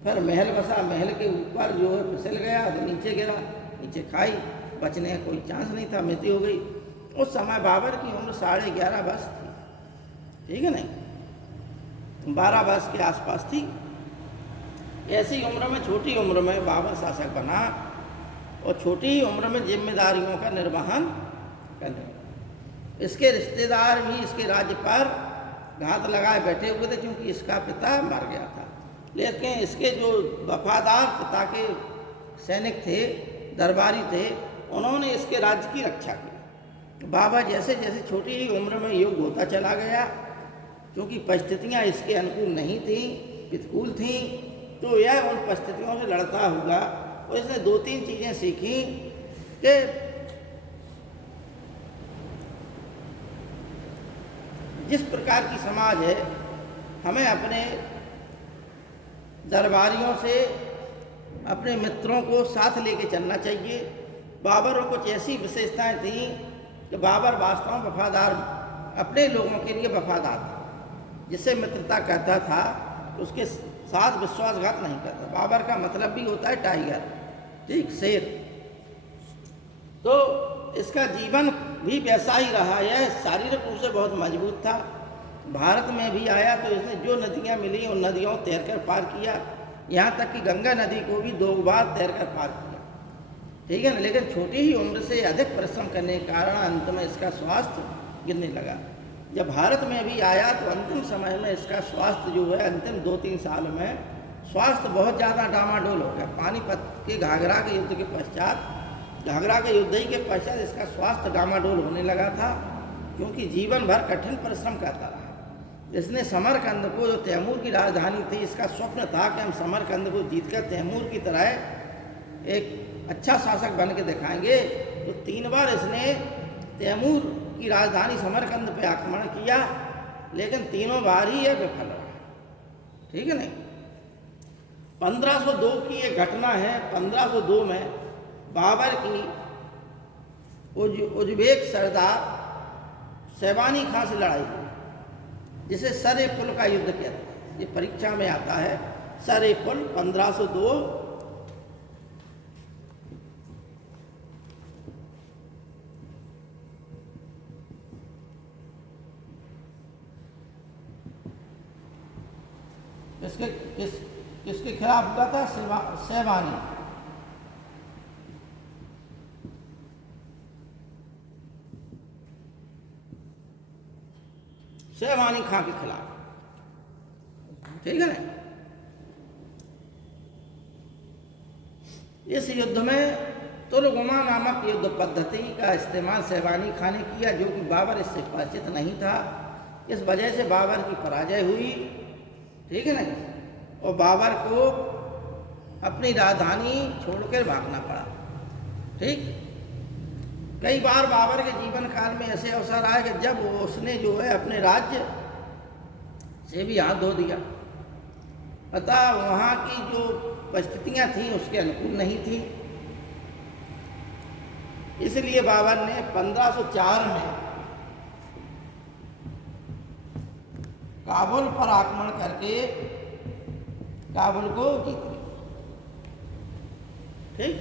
फिर महल बसा, महल के ऊपर जो है फिसल गया तो नीचे गिरा, नीचे खाई, बचने का कोई चांस नहीं था, मृत्यु हो गई। उस समय बाबर की उम्र 11.5 वर्ष थी, ठीक है नहीं, 12 वर्ष के आसपास थी। ऐसी उम्र में, छोटी उम्र में बाबर शासक बना और छोटी ही उम्र में जिम्मेदारियों का निर्वहन करने। इसके रिश्तेदार भी इसके राज्य पर घात लगाए बैठे हुए थे क्योंकि इसका पिता मर गया था। लेकिन इसके जो वफादार पिता के सैनिक थे, दरबारी थे, उन्होंने इसके राज्य की रक्षा की। बाबा जैसे जैसे छोटी ही उम्र में युग होता चला गया, क्योंकि परिस्थितियाँ इसके अनुकूल नहीं थीं, प्रतिकूल थीं, तो यह उन परिस्थितियों से लड़ता हुआ और इसने 2-3 चीज़ें सीखी कि जिस प्रकार की समाज है, हमें अपने दरबारियों से, अपने मित्रों को साथ लेके चलना चाहिए। बाबर को कुछ ऐसी विशेषताएं थीं कि बाबर वास्तव में वफादार, अपने लोगों के लिए वफादार था। जिससे मित्रता करता था उसके साथ विश्वासघात नहीं करता। बाबर का मतलब भी होता है टाइगर, ठीक, शेर। तो इसका जीवन भी वैसा ही रहा। यह शारीरिक रूप से बहुत मजबूत था। भारत में भी आया तो इसने जो नदियाँ मिली उन नदियों तैरकर पार किया, यहाँ तक कि गंगा नदी को भी 2 बार तैरकर पार किया, ठीक है ना। लेकिन छोटी ही उम्र से अधिक परिश्रम करने के कारण अंत में इसका स्वास्थ्य गिरने लगा। जब भारत में भी आया तो अंतिम समय में इसका स्वास्थ्य जो है, अंतिम 2-3 साल में स्वास्थ्य बहुत ज़्यादा डामाडोल हो गया। पानीपत के घाघरा के युद्ध के पश्चात, घाघरा के युद्ध ही के पश्चात इसका स्वास्थ्य डामाडोल होने लगा था, क्योंकि जीवन भर कठिन परिश्रम करता रहा। इसने समरकंद को, जो तैमूर की राजधानी थी, इसका स्वप्न था कि हम समरकंद को जीतकर तैमूर की तरह एक अच्छा शासक बन के दिखाएंगे। तो 3 बार इसने तैमूर की राजधानी समरकंद पे आक्रमण किया, लेकिन तीनों बार ही यह विफल रहा, ठीक है नहीं। 1502 की एक घटना है। 1502 में बाबर की उज्बेक सरदार शैबानी खां से लड़ाई हुई, जिसे सर-ए-पुल का युद्ध कहते हैं। ये परीक्षा में आता है, सर-ए-पुल 1502। किसके खिलाफ हुआ था? शैबानी। शैबानी खां के खिलाफ, ठीक है ना। इस युद्ध में तुर्गमा नामक युद्ध पद्धति का इस्तेमाल शैबानी खां ने किया, जो कि बाबर इससे परिचित नहीं था। इस वजह से बाबर की पराजय हुई, ठीक है ना, और बाबर को अपनी राजधानी छोड़कर भागना पड़ा, ठीक। कई बार बाबर के जीवन काल में ऐसे अवसर आए कि जब उसने जो है अपने राज्य से भी हाथ धो दिया, अतः वहाँ की जो परिस्थितियाँ थीं उसके अनुकूल नहीं थी। इसलिए बाबर ने 1504 में काबुल पर आक्रमण करके काबुल को जीत लिया। ठीक,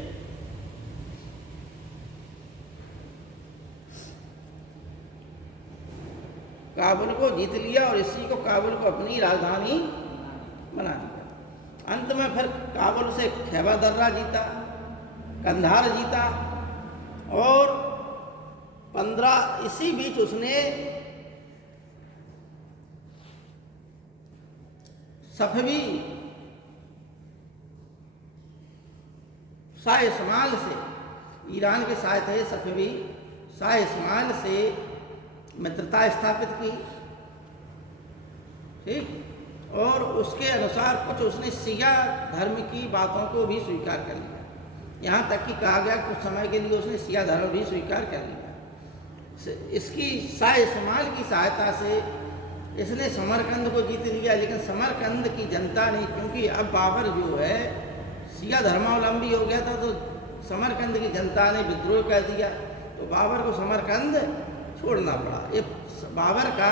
काबुल को जीत लिया और इसी को काबुल को अपनी राजधानी बना दिया। अंत में फिर काबुल से खैबर दर्रा जीता, कंधार जीता और 15 इसी बीच उसने सफवी शाह इस्माइल से, ईरान के शाह थे सफवी, शाह इस्माइल से मित्रता स्थापित की। ठीक, और उसके अनुसार कुछ उसने शिया धर्म की बातों को भी स्वीकार कर लिया। यहाँ तक कि कहा गया कुछ समय के लिए उसने शिया धर्म भी स्वीकार कर लिया। इसकी शाह इस्माइल की सहायता से इसने समरकंद को जीत लिया, लेकिन समरकंद की जनता ने, क्योंकि अब बाबर जो है शिया धर्मावलंबी हो गया था, तो समरकंद की जनता ने विद्रोह कर दिया, तो बाबर को समरकंद छोड़ना पड़ा। ये बाबर का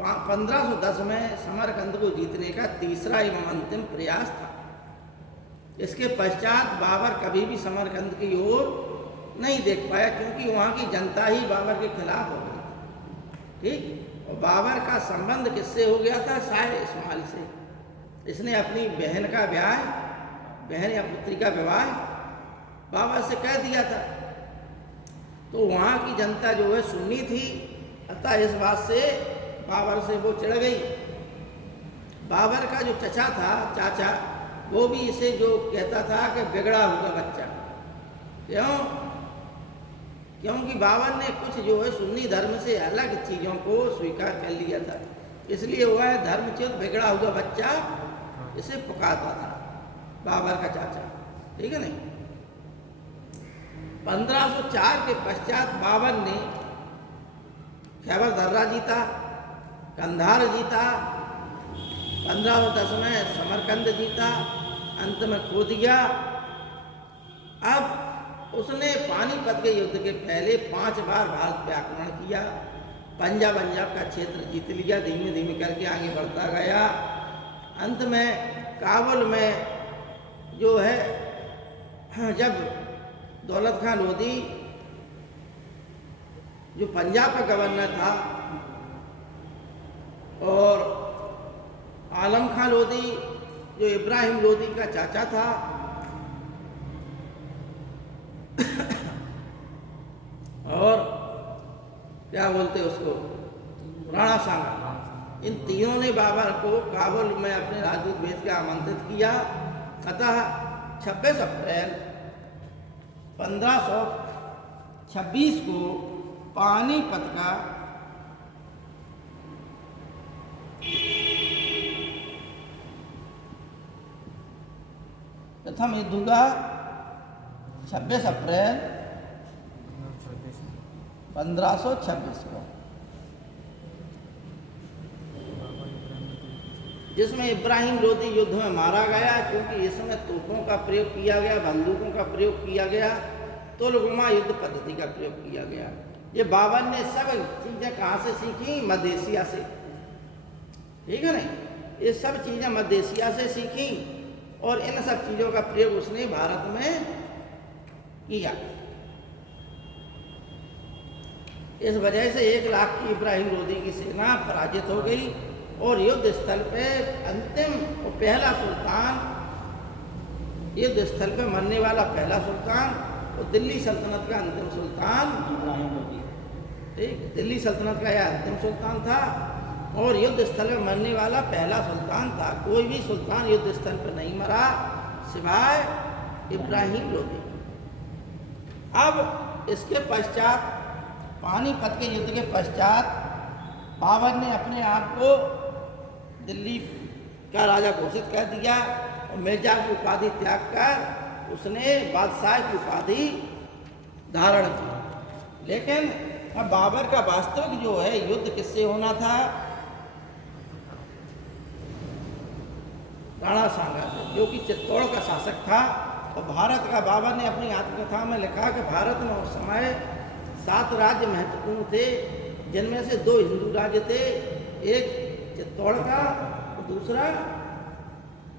1510 में समरकंद को जीतने का तीसरा एवं अंतिम प्रयास था। इसके पश्चात बाबर कभी भी समरकंद की ओर नहीं देख पाया, क्योंकि वहाँ की जनता ही बाबर के खिलाफ हो गई। ठीक, और बाबर का संबंध किससे हो गया था? शाह इस्माइल से। इसने अपनी बहन का ब्याह, बहन या पुत्री का विवाह बाबर से कह दिया था, तो वहाँ की जनता जो है सुन्नी थी, अतः इस बात से बाबर से वो चिढ़ गई। बाबर का जो चचा था, चाचा, वो भी इसे जो कहता था कि बिगड़ा हुआ बच्चा। क्यों? क्योंकि बाबर ने कुछ जो है सुन्नी धर्म से अलग चीज़ों को स्वीकार कर लिया था, इसलिए वह धर्मच्युत बिगड़ा हुआ बच्चा इसे पुकारता था, बाबर का चाचा। ठीक है नहीं? 1504 के पश्चात बाबर ने खैबर दर्रा जीता, कंधार जीता, 1510 में समरकंद जीता, अंत में खो दिया। अब उसने पानीपत के युद्ध के पहले 5 बार भारत पे आक्रमण किया, पंजाब का क्षेत्र जीत लिया, धीमे धीमे करके आगे बढ़ता गया। अंत में काबुल में जो है, जब दौलत खान लोधी जो पंजाब का गवर्नर था और आलम खान लोधी जो इब्राहिम लोधी का चाचा था, और क्या बोलते उसको, राणा सांगा, इन तीनों ने बाबर को काबुल में अपने राजदूत भेज के आमंत्रित किया। अतः 26 अप्रैल 1526 को पानीपत का प्रथम युद्ध हुआ। 26 अप्रैल 1526 को, जिसमें इब्राहिम लोधी युद्ध में मारा गया, क्योंकि इसमें तोपों का प्रयोग किया गया, बंदूकों का प्रयोग किया गया, तुलगुमा युद्ध पद्धति का प्रयोग किया गया। ये बाबर ने सब चीज़ें कहाँ से सीखी? मध्य एशिया से। ठीक है ना? ये सब चीज़ें मध्य एशिया से सीखी और इन सब चीज़ों का प्रयोग उसने भारत में किया। इस वजह से 1 लाख की इब्राहिम लोधी की सेना पराजित हो गई और युद्ध स्थल पे अंतिम और पहला सुल्तान, युद्ध स्थल पे मरने वाला पहला सुल्तान और दिल्ली सल्तनत का अंतिम सुल्तान इब्राहिम लोधी। ठीक, दिल्ली सल्तनत का यह अंतिम सुल्तान था और युद्ध स्थल पे मरने वाला पहला सुल्तान था। कोई भी सुल्तान युद्ध स्थल पर नहीं मरा सिवाय इब्राहिम लोधी। अब इसके पश्चात, पानीपत के युद्ध के पश्चात, बाबर ने अपने आप को दिल्ली का राजा घोषित कर दिया और मिर्जा की उपाधि त्याग कर उसने बादशाह की उपाधि धारण की। लेकिन अब बाबर का वास्तविक जो है युद्ध किससे होना था? राणा सांगा से, जो कि चित्तौड़ का शासक था। और भारत का, बाबर ने अपनी आत्मकथा में लिखा कि भारत में उस समय 7 राज्य महत्वपूर्ण थे, जिनमें से 2 हिंदू राज्य थे, एक चित्तौड़ का, और दूसरा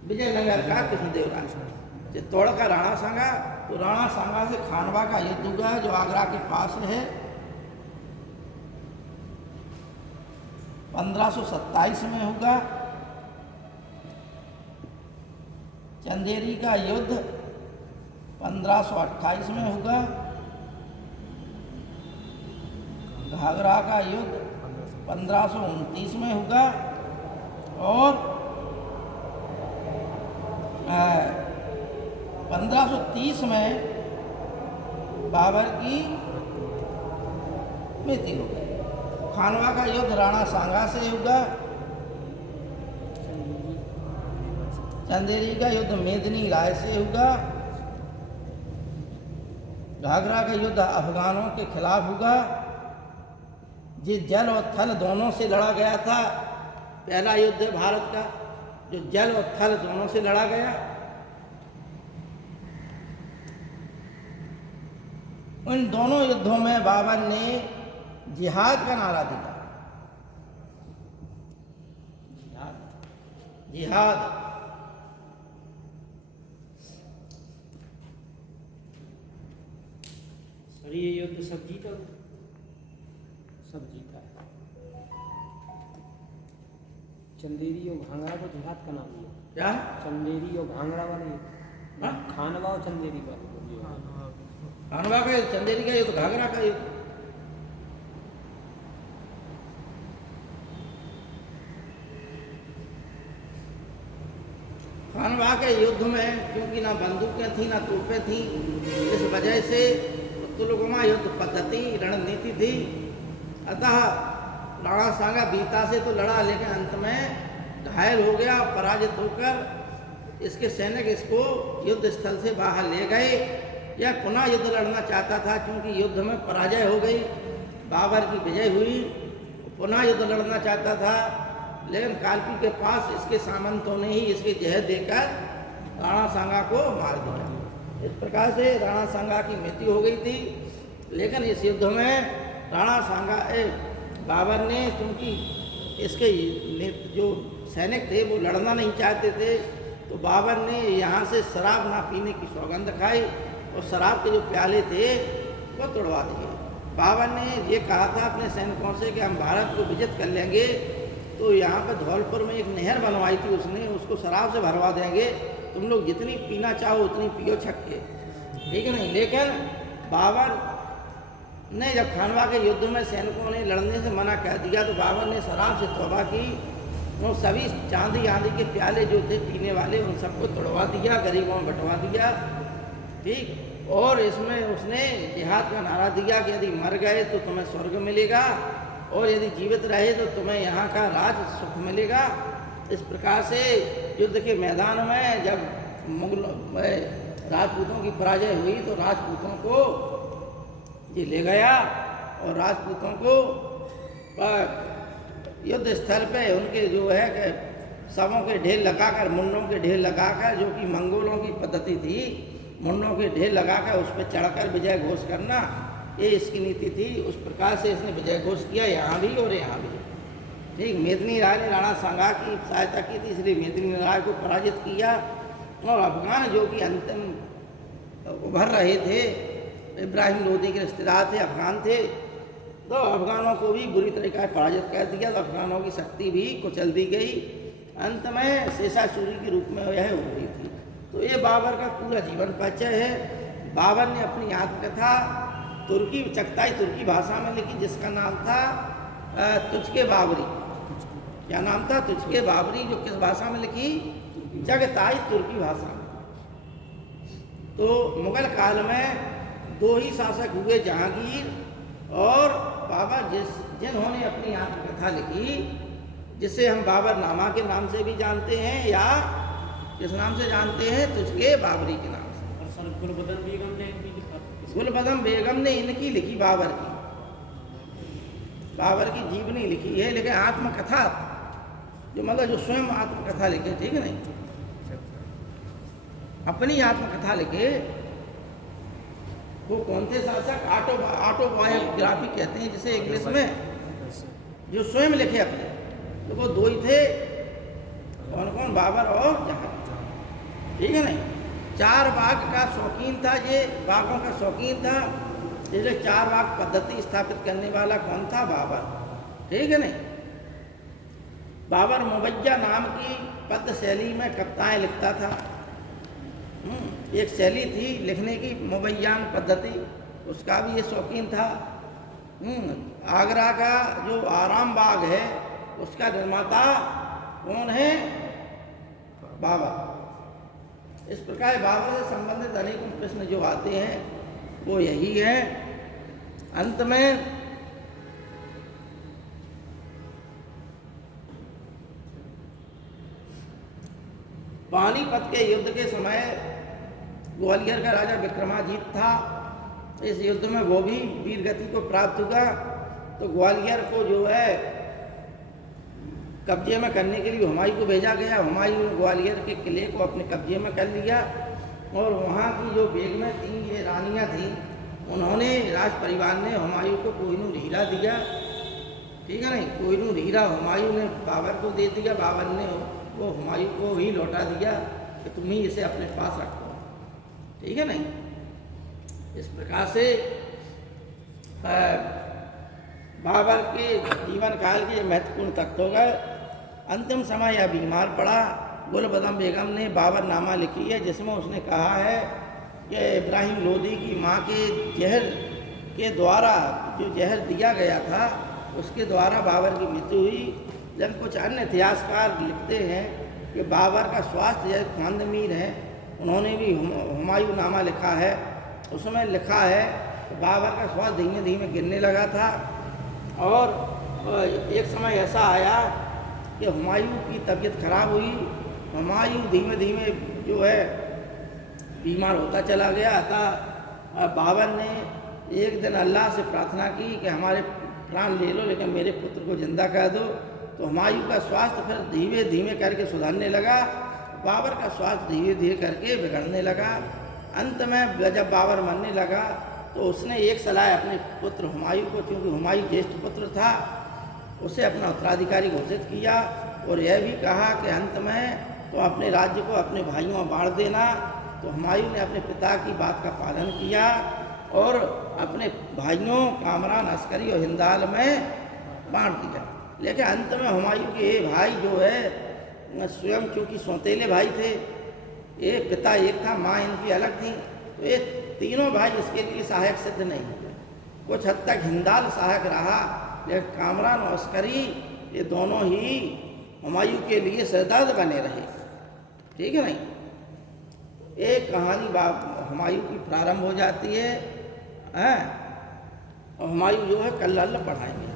विजयनगर का कृष्णदेव राज। चित्तौड़ का राणा सांगा, तो राणा सांगा से खानवा का युद्ध हुआ जो आगरा के पास है 1527 में होगा। चंदेरी का युद्ध 1528 में होगा। घाघरा का युद्ध 1529 में होगा। और 1530 में बाबर की मृत्यु हो गई। खानवा का युद्ध राणा सांगा से होगा। चंदेरी का युद्ध मेदिनी राय से होगा। घाघरा का युद्ध अफगानों के खिलाफ होगा। जो जल और थल दोनों से लड़ा गया था, पहला युद्ध है भारत का जो जल और थल दोनों से लड़ा गया। उन दोनों युद्धों में बाबर ने जिहाद का नारा दिया। जिहाद सर ये युद्ध सब जीता, सब जीता है। चंदेरी और घाघरा को जिहाद का नाम दिया। क्या? चंदेरी और घाघरा वाले, हाँ? खानवा और चंदेरी वाले। खानवा का युद्ध, चंदेरी का युद्ध, घाघरा का युद्ध। खानवा के युद्ध में क्योंकि ना बंदूकें थी ना तोपें थी, इस वजह से तुलगमा युद्ध पद्धति रणनीति थी। अतः राणा सांगा बीता से तो लड़ा, लेकिन अंत में घायल हो गया। पराजित होकर इसके सैनिक इसको युद्ध स्थल से बाहर ले गए। यह पुनः युद्ध लड़ना चाहता था, क्योंकि युद्ध में पराजय हो गई, बाबर की विजय हुई। पुनः युद्ध लड़ना चाहता था, लेकिन कालपी के पास इसके सामंतों ने ही इसके जहर देकर राणा सांगा को मार दिया। इस प्रकार से राणा सांगा की मृत्यु हो गई थी। लेकिन इस युद्ध में राणा सांगा बाबर ने, क्योंकि इसके जो सैनिक थे वो लड़ना नहीं चाहते थे, तो बाबर ने यहाँ से शराब ना पीने की सौगंध खाई और शराब के जो प्याले थे वो तोड़वा दिए। बाबर ने ये कहा था अपने सैनिकों से कि हम भारत को विजित कर लेंगे, तो यहाँ पर धौलपुर में एक नहर बनवाई थी उसने, उसको शराब से भरवा देंगे, तुम लोग जितनी पीना चाहो उतनी पियो छक्के, ठीक है नहीं। लेकिन बाबर ने जब खानवा के युद्ध में सैनिकों ने लड़ने से मना कर दिया, तो बाबर ने शराब से तौबा की। वो सभी चांदी आंधी के प्याले जो थे पीने वाले उन सबको तोड़वा दिया, गरीबों में बंटवा दिया, ठीक। और इसमें उसने जिहाद का नारा दिया कि यदि मर गए तो तुम्हें स्वर्ग मिलेगा, और यदि जीवित रहे तो तुम्हें यहाँ का राज सुख मिलेगा। इस प्रकार से युद्ध के मैदान में जब मुगलों राजपूतों की पराजय हुई, तो राजपूतों को ये ले गया और राजपूतों को युद्ध स्थल पे उनके जो है कि शवों के ढेर लगाकर, मुंडों के ढेर लगाकर, जो कि मंगोलों की पद्धति थी, मुंडों के ढेर लगाकर उस पर चढ़कर विजय घोष करना, ये इसकी नीति थी। उस प्रकार से इसने विजय घोष किया यहाँ भी और यहाँ भी, ठीक। मेदिनी राय ने राणा सांगा की सहायता की थी, इसलिए मेदिनी राय को पराजित किया। और अफगान जो कि अंतिम उभर रहे थे, इब्राहिम लोदी के रिश्तेदार थे, अफगान थे, तो अफगानों को भी बुरी तरीके से पराजित कर दिया। तो अफगानों की शक्ति भी कुचल दी गई। अंत में शेषासुरी के रूप में यह हो गई थी। तो ये बाबर का पूरा जीवन परिचय है। बाबर ने अपनी आत्मकथा तुर्की, चगताई तुर्की भाषा में लिखी, जिसका नाम था तुझके बाबरी। क्या नाम था? तुझके बाबरी। जो किस भाषा में लिखी? चगताई तुर्की भाषा में। तो मुगल काल में दो ही शासक हुए, जहांगीर और बाबर, जिन्होंने अपनी आत्मकथा लिखी, जिसे हम बाबर नामा के नाम से भी जानते हैं, या किस नाम से जानते हैं? तुझके बाबरी के नाम से। और सर गुलबदन बेगम ने भी लिखा। गुलबदन बेगम ने इनकी लिखी, बाबर की, बाबर की जीवनी लिखी है, लेकिन आत्मकथा जो मतलब जो स्वयं आत्मकथा लिखे, ठीक है नहीं, अपनी आत्मकथा लिखे, वो कौन थे शासक? ऑटोबायोग्राफी कहते हैं जिसे इंग्लिश में, जो स्वयं लिखे अपने, तो वो दो ही थे, कौन कौन? बाबर और जहां। ठीक है नहीं? 4 बाग का शौकीन था, ये बागों का शौकीन था, इसलिए 4 बाग पद्धति स्थापित करने वाला कौन था? बाबर। ठीक है नहीं? बाबर मुबैया नाम की पद्य शैली में कविताएं लिखता था। एक शैली थी लिखने की, मुबैयान पद्धति, उसका भी ये शौकीन था। आगरा का जो आराम बाग है उसका निर्माता कौन है? बाबर। इस प्रकार बाबर से संबंधित अनेकों प्रश्न जो आते हैं वो यही है। अंत में पानीपत के युद्ध के समय ग्वालियर का राजा विक्रमाजीत था। इस युद्ध में वो भी वीर गति को प्राप्त हुआ। तो ग्वालियर को जो है कब्जे में करने के लिए हुमायूं को भेजा गया। हुमायूं ने ग्वालियर के किले को अपने कब्जे में कर लिया और वहाँ की जो बेगमें थीं, ये रानियाँ थीं, उन्होंने, राज परिवार ने हुमायूं को कोहिनूर हीरा दिया। ठीक है नहीं? कोहिनूर हीरा हुमायूं ने बाबर को दे दिया, बाबर ने वो हुमायूं को ही लौटा दिया कि तुम ही इसे अपने पास रखो। ठीक है नहीं? इस प्रकार से बाबर के जीवन काल के महत्वपूर्ण तथ्य हो गए। अंतिम समय यह बीमार पड़ा। गुलबदन बेगम ने बाबर नामा लिखी है जिसमें उसने कहा है कि इब्राहिम लोदी की माँ के जहर के द्वारा जो जहर दिया गया था उसके द्वारा बाबर की मृत्यु हुई। जब कुछ अन्य इतिहासकार लिखते हैं कि बाबर का स्वास्थ्य, जैसे खानदमीर हैं, उन्होंने भी हुमायूं नामा लिखा है, उसमें लिखा है कि बाबर का स्वास्थ्य धीमे धीमे गिरने लगा था और एक समय ऐसा आया कि हुमायूं की तबीयत खराब हुई। हुमायूं धीमे धीमे जो है बीमार होता चला गया था। बाबर ने एक दिन अल्लाह से प्रार्थना की कि हमारे प्राण ले लो लेकिन मेरे पुत्र को जिंदा कर दो। तो हुमायूं का स्वास्थ्य फिर धीमे धीमे करके सुधरने लगा। बाबर का स्वास्थ्य धीरे धीरे करके बिगड़ने लगा। अंत में जब बाबर मरने लगा तो उसने एक सलाह अपने पुत्र हुमायूं को, क्योंकि हुमायूं ज्येष्ठ पुत्र था, उसे अपना उत्तराधिकारी घोषित किया और यह भी कहा कि अंत में तो अपने राज्य को अपने भाइयों में बांट देना। तो हुमायूं ने अपने पिता की बात का पालन किया और अपने भाइयों कामरान, अस्करी और हिंदाल में बांट दिया। लेकिन अंत में हुमायूं के भाई जो है स्वयं चूँकि सौतेले भाई थे, ये पिता एक था, माँ इनकी अलग थी, तो ये तीनों भाई इसके लिए सहायक सिद्ध नहीं हुए। कुछ हद तक हिंदाल सहायक रहा, लेकिन कामरान और अस्करी ये दोनों ही हुमायूं के लिए सरदर्द बने रहे। ठीक है नहीं? एक कहानी हुमायूं की प्रारंभ हो जाती है, और हुमायूं जो है कल्लल पढ़ाएंगे।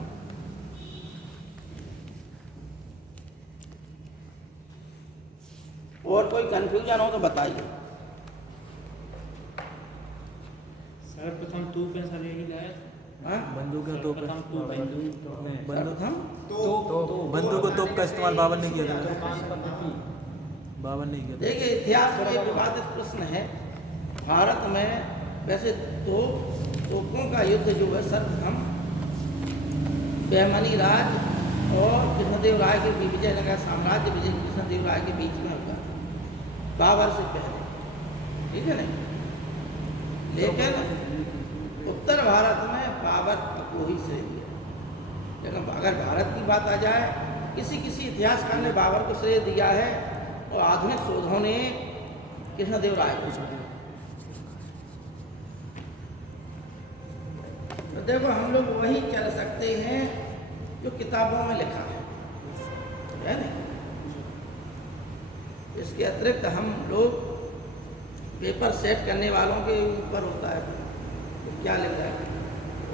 और कोई कंफ्यूजन हो तो बताइए। सर्वप्रथम तूप कैसा लेके लाया था? बंदूक या तोप सर्वप्रथम तूप सर्वप्रथम बंदूक और तोप का इस्तेमाल बाबर ने किया था। तुर्कान पद्धति। बाबर ने किया था। देखिए, इतिहास में विवादित प्रश्न है। भारत में वैसे तोपों का युद्ध जो है सर्वप्रथम बहमनी राज और कृष्णदेव राय के विजयनगर साम्राज्य विजय कृष्णदेव राय के बीच में हुआ था, बाबर से पहले। ठीक है नहीं? लेकिन उत्तर भारत में बाबर को ही श्रेय दिया। लेकिन अगर भारत की बात आ जाए, किसी इतिहासकार ने बाबर को श्रेय दिया है और आधुनिक शोधों ने कृष्णदेव राय को। तो देखो, हम लोग वही चल सकते हैं जो किताबों में लिखा है ना? इसके अतिरिक्त हम लोग पेपर सेट करने वालों के ऊपर होता है तो क्या लिख रहा है।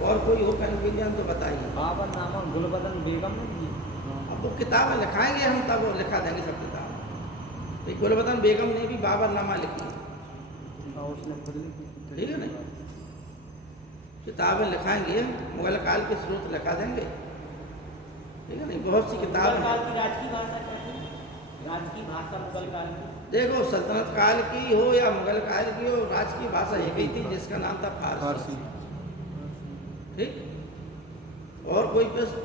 और कोई हो कन्फ्यूजन तो बताइए। बाबर नामा गुलबदन बेगम ने दी। अब वो किताबें लिखाएंगे हम, तब वो लिखा देंगे सब किताब। गुलबदन बेगम ने भी बाबर नामा लिखी। ठीक है ना? किताबें लिखाएंगे, मुगल काल के स्रोत लिखा देंगे। ठीक है नहीं? बहुत सी किताबें मुगल काल की राज की भाषा क्या थी? राज की भाषा मुगल काल की, देखो, सल्तनत काल की हो या मुगल काल की हो, राज की भाषा एक ही थी जिसका नाम था फारसी। ठीक? और कोई प्रश्न?